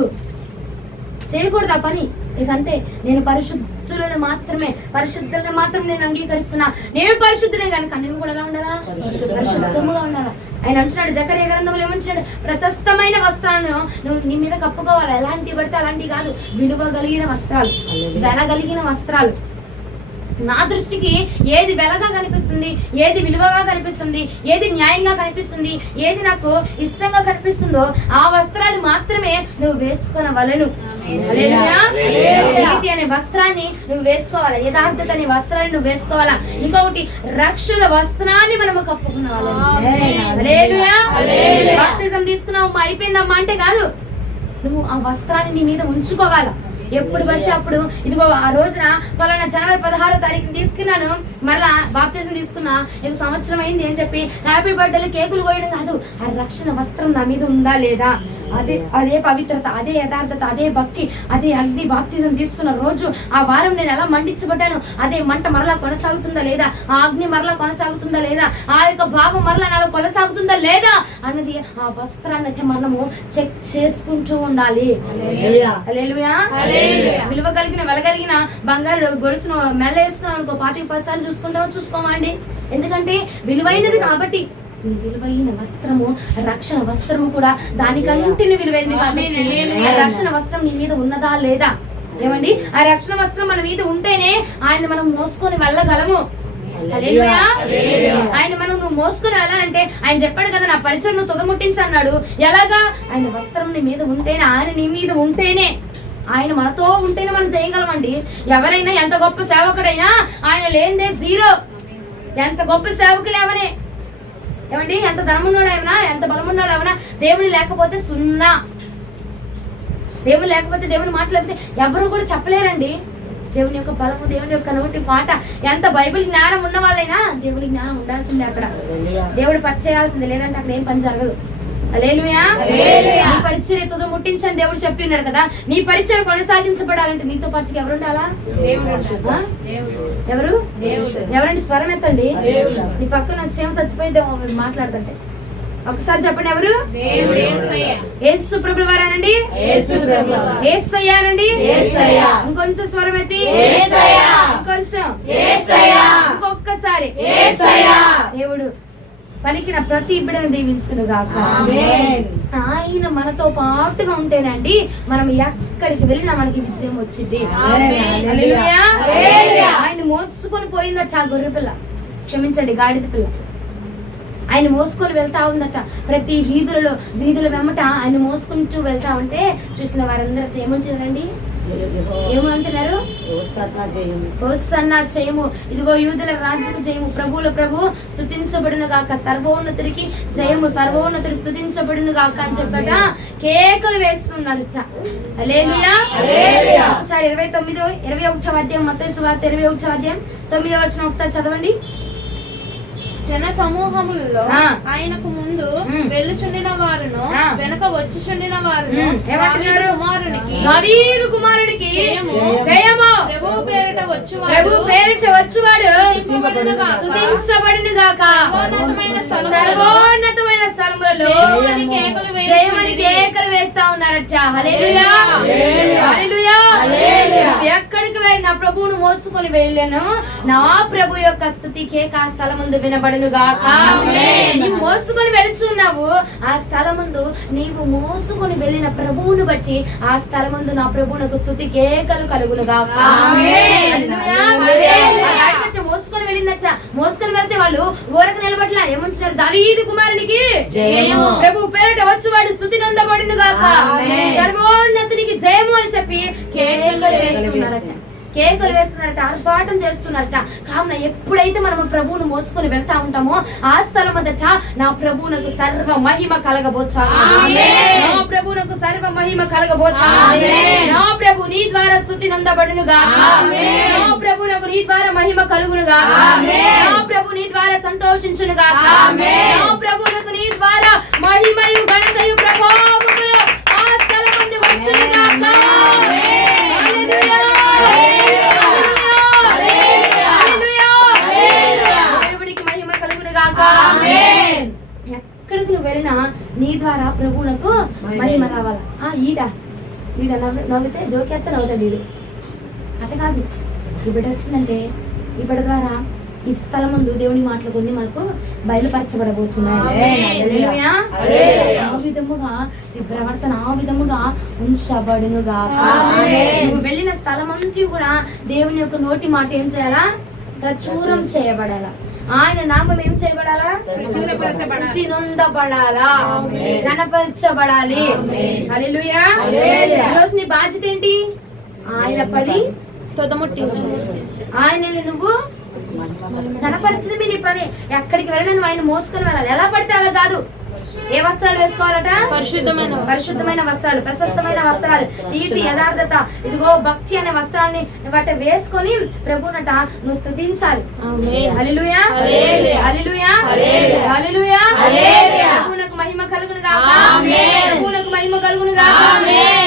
చేయకూడదు ఆ పని. ఇకంతే. నేను పరిశుద్ధులను మాత్రమే నేను అంగీకరిస్తున్నా. నేను పరిశుద్ధుడే కనుక నువ్వు కూడా ఎలా ఉండాలా? పరిశుద్ధముగా ఉండాలా. ఆయన అంటున్నాడు జకర్యా గ్రంథంలో ఏమంటున్నాడు? ప్రశస్తమైన వస్త్రాలను నువ్వు నీ మీద కప్పుకోవాలి. ఎలాంటి పడితే అలాంటి కాదు, విలువ కలిగిన వస్త్రాలు, వెలగలిగిన వస్త్రాలు. నా దృష్టికి ఏది వెలగా కనిపిస్తుంది, ఏది విలువగా కనిపిస్తుంది, ఏది న్యాయంగా కనిపిస్తుంది, ఏది నాకు ఇష్టంగా కనిపిస్తుందో ఆ వస్త్రాలు మాత్రమే నువ్వు వేసుకొనవలెను. హల్లెలూయా. నీతి అనే వస్త్రాన్ని నువ్వు వేసుకోవాలి, యథార్థత అనే వస్త్రాన్ని నువ్వు వేసుకోవాలా. ఇంకొకటి రక్షణ వస్త్రాన్ని మనము కప్పుకున్న వాళ్ళని. హల్లెలూయా. బాప్తిజం తీసుకున్నావు అయిపోయిందమ్మా అంటే కాదు, నువ్వు ఆ వస్త్రాన్ని నీ మీద ఉంచుకోవాలా. ఎప్పుడు పడితే అప్పుడు ఇదిగో ఆ రోజున పలానా జనవరి 16వ తారీఖుని తీసుకున్నాను, మరలా బాప్తిజం తీసుకున్నా, నీకు సంవత్సరం అయింది అని చెప్పి హ్యాపీ బర్త్డేలు కేకులు కోయడం కాదు. ఆ రక్షణ వస్త్రం నా మీద ఉందా లేదా, అదే పవిత్రత, అదే యథార్థత, అదే భక్తి, అదే అగ్ని. బాప్తిజం తీసుకున్న రోజు ఆ వారం నేను ఎలా మండించబడ్డాను, అదే మంట మరలా కొనసాగుతుందా లేదా, ఆ అగ్ని మరలా కొనసాగుతుందా లేదా, ఆ యొక్క భావం మరలా నాలో కొనసాగుతుందా లేదా అన్నది ఆ వస్త్రాన్ని మనము చెక్ చేసుకుంటూ ఉండాలి. హల్లెలూయా. విలువ కలిగిన వెలగలిగిన బంగారు గొలుసును మెల్ల వేసుకున్నాం అనుకో, 25 సార్లు చూసుకోమా అండి? ఎందుకంటే విలువైనది కాబట్టి. నీ విలువైన వస్త్రము, రక్షణ వస్త్రము కూడా దానికంటే విలువైనది కాబట్టి ఆ రక్షణ వస్త్రం నీ మీద ఉన్నదా లేదా? ఏమండి, ఆ రక్షణ వస్త్రం మన మీద ఉంటేనే ఆయన మనం మోసుకొని వెళ్ళగలము. హల్లెలూయా. ఆయన మనం నువ్వు మోసుకొని వెళ్ళాలంటే ఆయన చెప్పాడు కదా, నా పరిచయం నువ్వు తుదముట్టించు అన్నాడు. ఎలాగా? ఆయన వస్త్రం నీ మీద ఉంటేనే, ఆయన నీ మీద ఉంటేనే, ఆయన మనతో ఉంటేనే మనం చేయగలమండి. ఎవరైనా ఎంత గొప్ప సేవకుడైనా ఆయన లేనిదే జీరో. ఎంత గొప్ప సేవకులు ఏమనే, ఏమండి, ఎంత ధనమున్నాడు ఏమన్నా, ఎంత బలమున్నాడు ఏమన్నా, దేవుని లేకపోతే సున్నా. దేవుని లేకపోతే, దేవుని మాట లేకపోతే ఎవరు కూడా చెప్పలేరండి. దేవుని యొక్క బలము, దేవుని యొక్క నోటి మాట, ఎంత బైబిల్ జ్ఞానం ఉన్న వాళ్ళైనా దేవుని జ్ఞానం ఉండాల్సిందే. అక్కడ దేవుడు పనిచేయాల్సిందే, లేదంటే అక్కడ ఏం పని జరగదు. హల్లెలూయా. నీ పరిచర్య తుద ముట్టించని దేవుడు చెప్పి ఉన్నాడు కదా. నీ పరిచర్య కొనసాగించబడాలంటే నీతో పాటు ఎవరు ఉండాలా? ఎవరు? ఎవరండి? స్వరం ఎత్తండి. నీ పక్కన సేవ చచ్చిపోయిద్దాం మాట్లాడుతుంటే. ఒకసారి చెప్పండి, ఎవరు? యేసు ప్రభుల వారేనండి. యేసయ్యానండి. ఇంకొంచెం స్వరం ఎత్తి, ఇంకొంచెం, ఇంకొక్కసారి. దేవుడు పలికిన ప్రతి బిడ్డను దీవించును గాక. ఆయన మనతో పాటుగా ఉంటేనండి మనం ఎక్కడికి వెళ్ళినా మనకి విజయం వచ్చింది. హల్లెలూయా. ఆయన మోసుకొని పోయిందట ఆ గొర్రె పిల్ల, క్షమించండి గాడిద పిల్ల. ఆయన మోసుకొని వెళ్తా ఉందట. ప్రతి వీధుల వెంబట ఆయన మోసుకుంటూ వెళ్తా ఉంటే చూసిన వారందరూ ఏమంటున్నారండి? ఏమంటున్నారు? హోసన్నా జయము, ఇదిగో యూదుల రాజుకు జయము, ప్రభువుల ప్రభు స్తుతించబడును గాక, సర్వోన్నతుడికి జయము, సర్వోన్నతుడు స్తుతించబడును గాక అని చెప్పట కేకలు వేస్తున్నారట. హల్లెలూయా. ఒకసారి 21వ అధ్యాయం మత్తయి సువార్త 21వ అధ్యాయం 9వ వచనం ఒకసారి చదవండి. జన సమూహములలో ఆయనకు ముందు వెళ్ళుచుండిన వారును వెనక వచ్చుచుండిన వారును దావీదు కుమారునికి జయము, ప్రభువు పేరిట వచ్చువాడు స్తుతించబడును గాక, సర్వోన్నతమైన స్థలములలో జయమని కేకలు వేస్తా ఉన్నారట. హల్లెలూయా. హల్లెలూయా. ఎక్కడికి వెళ్ళి నా ప్రభువును మోసుకొని వెళ్ళాను, నా ప్రభు యొక్క స్తుతి కేక ఆ స్థలమందు వినబడును గాక. నీవు మోసుకొని వెళ్తున్నావు, ఆ స్థలమందు నీవు మోసుకొని వెళ్ళిన ప్రభువును బట్టి ఆ స్థలమందు నా ప్రభువునకు స్తుతి కేకలు కలుగును గాక. మోసుకొని వెళ్ళిందట. మోసుకొని వెళ్తే వాళ్ళు ఊరకు నిలబట్ల ఏమంటున్నారు? దావీదు కుమారునికి జయము, ప్రభు పేరిట వచ్చువాడు స్తుతి నొందబడును గాక, సర్వోన్నతునికి జయము అని చెప్పి కేకలు వేస్తున్నారట. ఆర్భాటం చేస్తున్నారట. కావున ఎప్పుడైతే మనము ప్రభువును మోసుకొని వెళ్తా ఉంటామో ఆ స్థలం మొదట నా ప్రభువునకు సర్వ మహిమ కలగబోచా. నా ప్రభువునకు సర్వ మహిమ కలగబోచా. నా ప్రభు నీ ద్వారా స్తుతి నొందబడును గాక. నా ప్రభువునకు నీ ద్వారా మహిమ కలుగును గాక. నా ప్రభు నీ ద్వారా సంతోషించును గాక. నా ప్రభువునకు నీ ద్వారా మహిమయు ఘనతయు ప్రభావములు ఆ స్థలం ముందు వచ్చును గాక. హల్లెలూయా. గాక. ఎక్కడికి నువ్వు వెళ్ళినా నీ ద్వారా ప్రభువునకు మహిమ రావాలా. ఈడ నవ్వితే జోకేస్తే నవ్వుతాడు వీడు. అట్ట కాదు, ఈ బిడ్డ వచ్చిందంటే ఈ బిడ్డ ద్వారా ఈ స్థలం ముందు దేవుని మాటలు కొన్ని మనకు బయలుపరచబడబోతున్నాయి. ఆ విధముగా నీ ప్రవర్తన ఆ విధముగా ఉంచబడునుగా. నువ్వు వెళ్ళిన స్థలం అంతా కూడా దేవుని యొక్క నోటి మాట ఏం చేయాలా? ప్రచురం చేయబడాలా. ఆయన నామం ఏం చేయబడాలా? స్తుతి నొందబడాలా, కనపరచబడాలి. హల్లెలూయా. ఈరోజు నీ బాధ్యత ఏంటి? ఆయన పని ఆయనని నువ్వు కనపరచడమే నీ పని. ఎక్కడికి వెళ్ళినా నువ్వు ఆయన మోసుకొని వెళ్ళాలి. ఎలా పడితే అలా కాదు. ఏ వస్త్రాలు వేసుకోవాలట? పరిశుద్ధమైన వస్త్రాలు, ప్రశస్తమైన వస్త్రాలు, నీతి యథార్థత, ఇదిగో భక్తి అనే వస్త్రాన్ని వాటి వేసుకొని ప్రభునట నువ్వు స్తుతించాలి. హల్లెలూయా, హల్లెలూయా, హల్లెలూయా. ప్రభువునకు మహిమ కలుగును గాక. ప్రభువునకు మహిమ కలుగును గాక.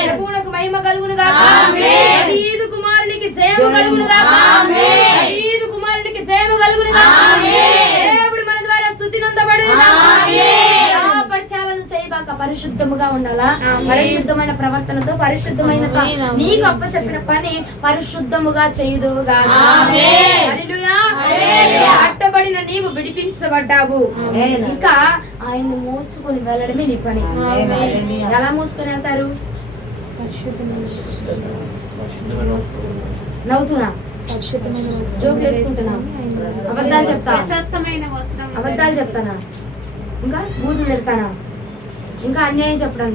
ప్రభువునకు మహిమ కలుగును గాక. దావీదు కుమారునికి జయము కలుగును గాక. దావీదు కుమారునికి జయము కలుగును గాక. దేవుడు మన ద్వారా స్తుతి నొందబడును గాక. చేయబాక పరిశుద్ధముగా ఉండాలా. పరిశుద్ధమైన ప్రవర్తనతో పరిశుద్ధమైన నీకు అప్పచెప్పిన పని పరిశుద్ధముగా చేయుదువుగా. కట్టబడిన నీవు విడిపించబడ్డావు. ఇంకా ఆయన్ని మోసుకొని వెళ్ళడమే నీ పని. ఎలా మోసుకొని వెళ్తారు? నవ్వుతున్నా, జోక్ చేసుకుంటున్నా, అబద్ధాలు చెప్తానా, ఇంకా బూతులు తిడతానా, ఇంకా అన్యాయం చెప్పడం,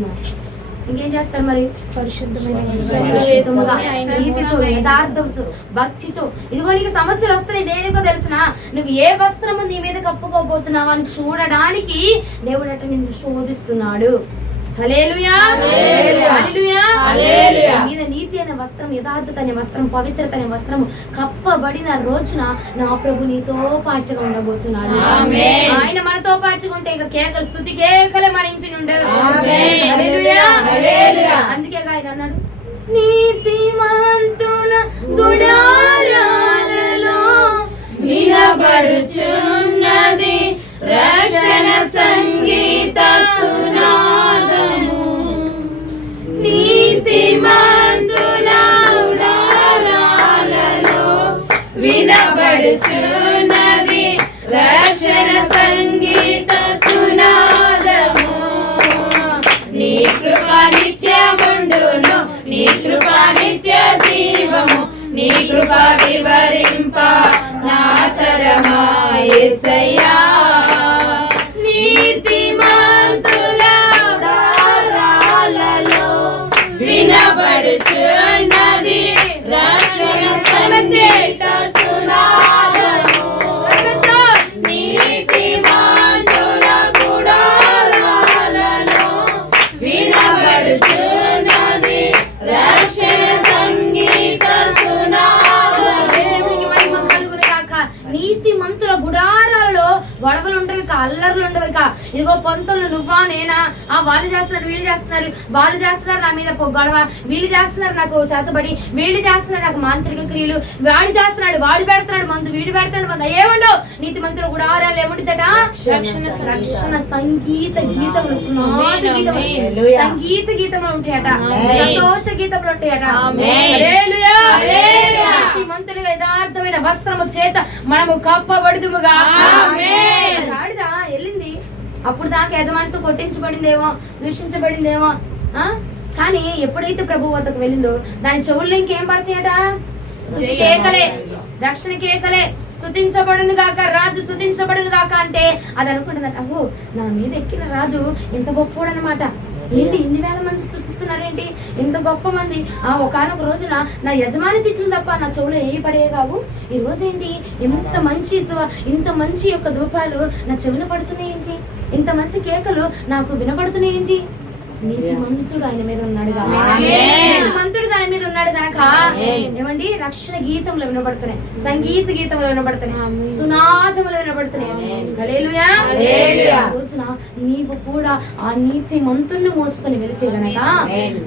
ఇంకేం చేస్తారు మరి? పరిశుద్ధమైన నీతితో యథార్థంతో భక్తితో. ఇదిగో నీకు సమస్యలు వస్తున్నాయి, దేనికో తెలిసిన నువ్వు ఏ వస్త్రము నీ మీద కప్పుకోబోతున్నావు అని చూడడానికి దేవుడు అట్లా నిన్ను శోధిస్తున్నాడు. హల్లెలూయా, హల్లెలూయా, హల్లెలూయా. మీద నీతి అనే వస్త్రం, యథార్థత అనే వస్త్రం, పవిత్రత అనే వస్త్రం కప్పబడిన రోజున నా ప్రభు నీతో పాటుగా ఉండబోతున్నాడు. ఆయన మనతో పాటుగా ఉంటే ఇక కేకలు, స్తుతి కేకలే మన ఇంటి నుండి. అందుకే ఆయన అన్నాడు, నీతిమంతుల గుడారాలలో వినబడుచున్నది రక్షణ సంగీత సునాదము. నీతిమంతుల గుడారాలలో వినబడుచున్నది రక్షణ సంగీత సునాదము. నీ కృప నిత్యముండును, నీ కృప నిత్య జీవము, నీ కృప వివరింప నా తరమా యేసయ్యా. నీతిమంతుల గుడారాలలో వినబడుచున్నది రక్షణ సంగీత సునాదము. నీతిమంతుల గుడారాలలో వినబడుచున్నది రక్షణ సంగీత సునాదము. దేవునికి మహిమ కలుగును గాక. నీతి మంతుల గుడారాలలో గొడవలు ఉండవు, అల్లర్లు ఉండవు. ఇదిగో పొంతలు నువ్వా నేనా, వాళ్ళు చేస్తున్నారు, వీళ్ళు చేస్తున్నారు, వాళ్ళు చేస్తున్నారు నా మీద గొడవ, వీళ్ళు చేస్తున్నారు నాకు చేతబడి, వీళ్ళు చేస్తున్నారు నాకు మాంత్రిక క్రియలు, వాడు చేస్తున్నాడు, వాడు పెడతాడు మందు, వీడు పెడతాడు మందు. ఏముండవు. నీతి మంతుల గుడారాలు ఏముంటుందట? రక్షణ సంగీత గీతములు, సునాద గీతములు, సంగీత గీతములు ఉంటాయట, సంతోష గీతములు ఉంటాయట. హల్లెలూయా. నీతి మంతులుగా యథార్థమైన వస్త్రము చేత మనము కప్పబడుదుముగా. గాడిద వెళ్ళింది, అప్పుడు దాకా యజమానితో కొట్టించబడిందేమో, దూషించబడిందేమో. కానీ ఎప్పుడైతే ప్రభు వద్దకు వెళ్ళిందో దాని చెవుల్లో ఇంకేం పడతాయట? స్తుతి కేకలే, రక్షణ కేకలే. స్తుతించబడును గాక, రాజు స్తుతించబడును గాక అంటే అది అనుకుంటుందట, అహో నా మీద ఎక్కిన రాజు ఇంత గొప్పోడు అనమాట. ఏంటి ఇన్ని వేల మంది స్తుతిస్తున్నారు, ఏంటి ఇంత గొప్ప మంది. ఒకనొక రోజున నా యజమాని తిట్లు తప్ప నా చెవులో ఏ పడే కావు. ఈ రోజు ఏంటి ఇంత మంచి యొక్క ధూపాలు నా చెవున పడుతున్నాయి ఏంటి, ఇంత మంచి కేకలు నాకు వినపడుతున్నాయి ఏంటి. నీతిమంతుడు ఆయన మీద ఉన్నాడు నీతిమంతుడు దాని మీద ఉన్నాడు గనక ఏమండి రక్షణ గీతములు వినబడుతున్నాయి, సంగీత గీతములు వినబడుతున్నాయి, సునాదములు వినబడుతున్నాయి. హల్లెలూయా. రోజున నీవు కూడా ఆ నీతిమంతుణ్ణి మోసుకొని వెళితే గనక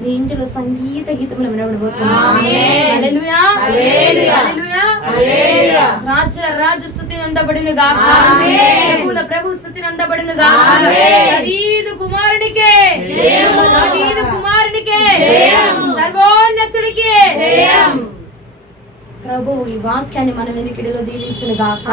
నీ ఇంటిలో సంగీత గీతములు వినబడబోతున్నాయి. హల్లెలూయా. రాజుల రాజు స్తుతి నందబడును గాక, ప్రభువుల ప్రభు స్తుతి నందబడును గాక. దావీదు కుమారునికే దావీదు కుమారునికే సర్వోన్నతుడికే ప్రభు ఈ వాక్యాన్ని మన వెనుకడిలో దీవించును గాక.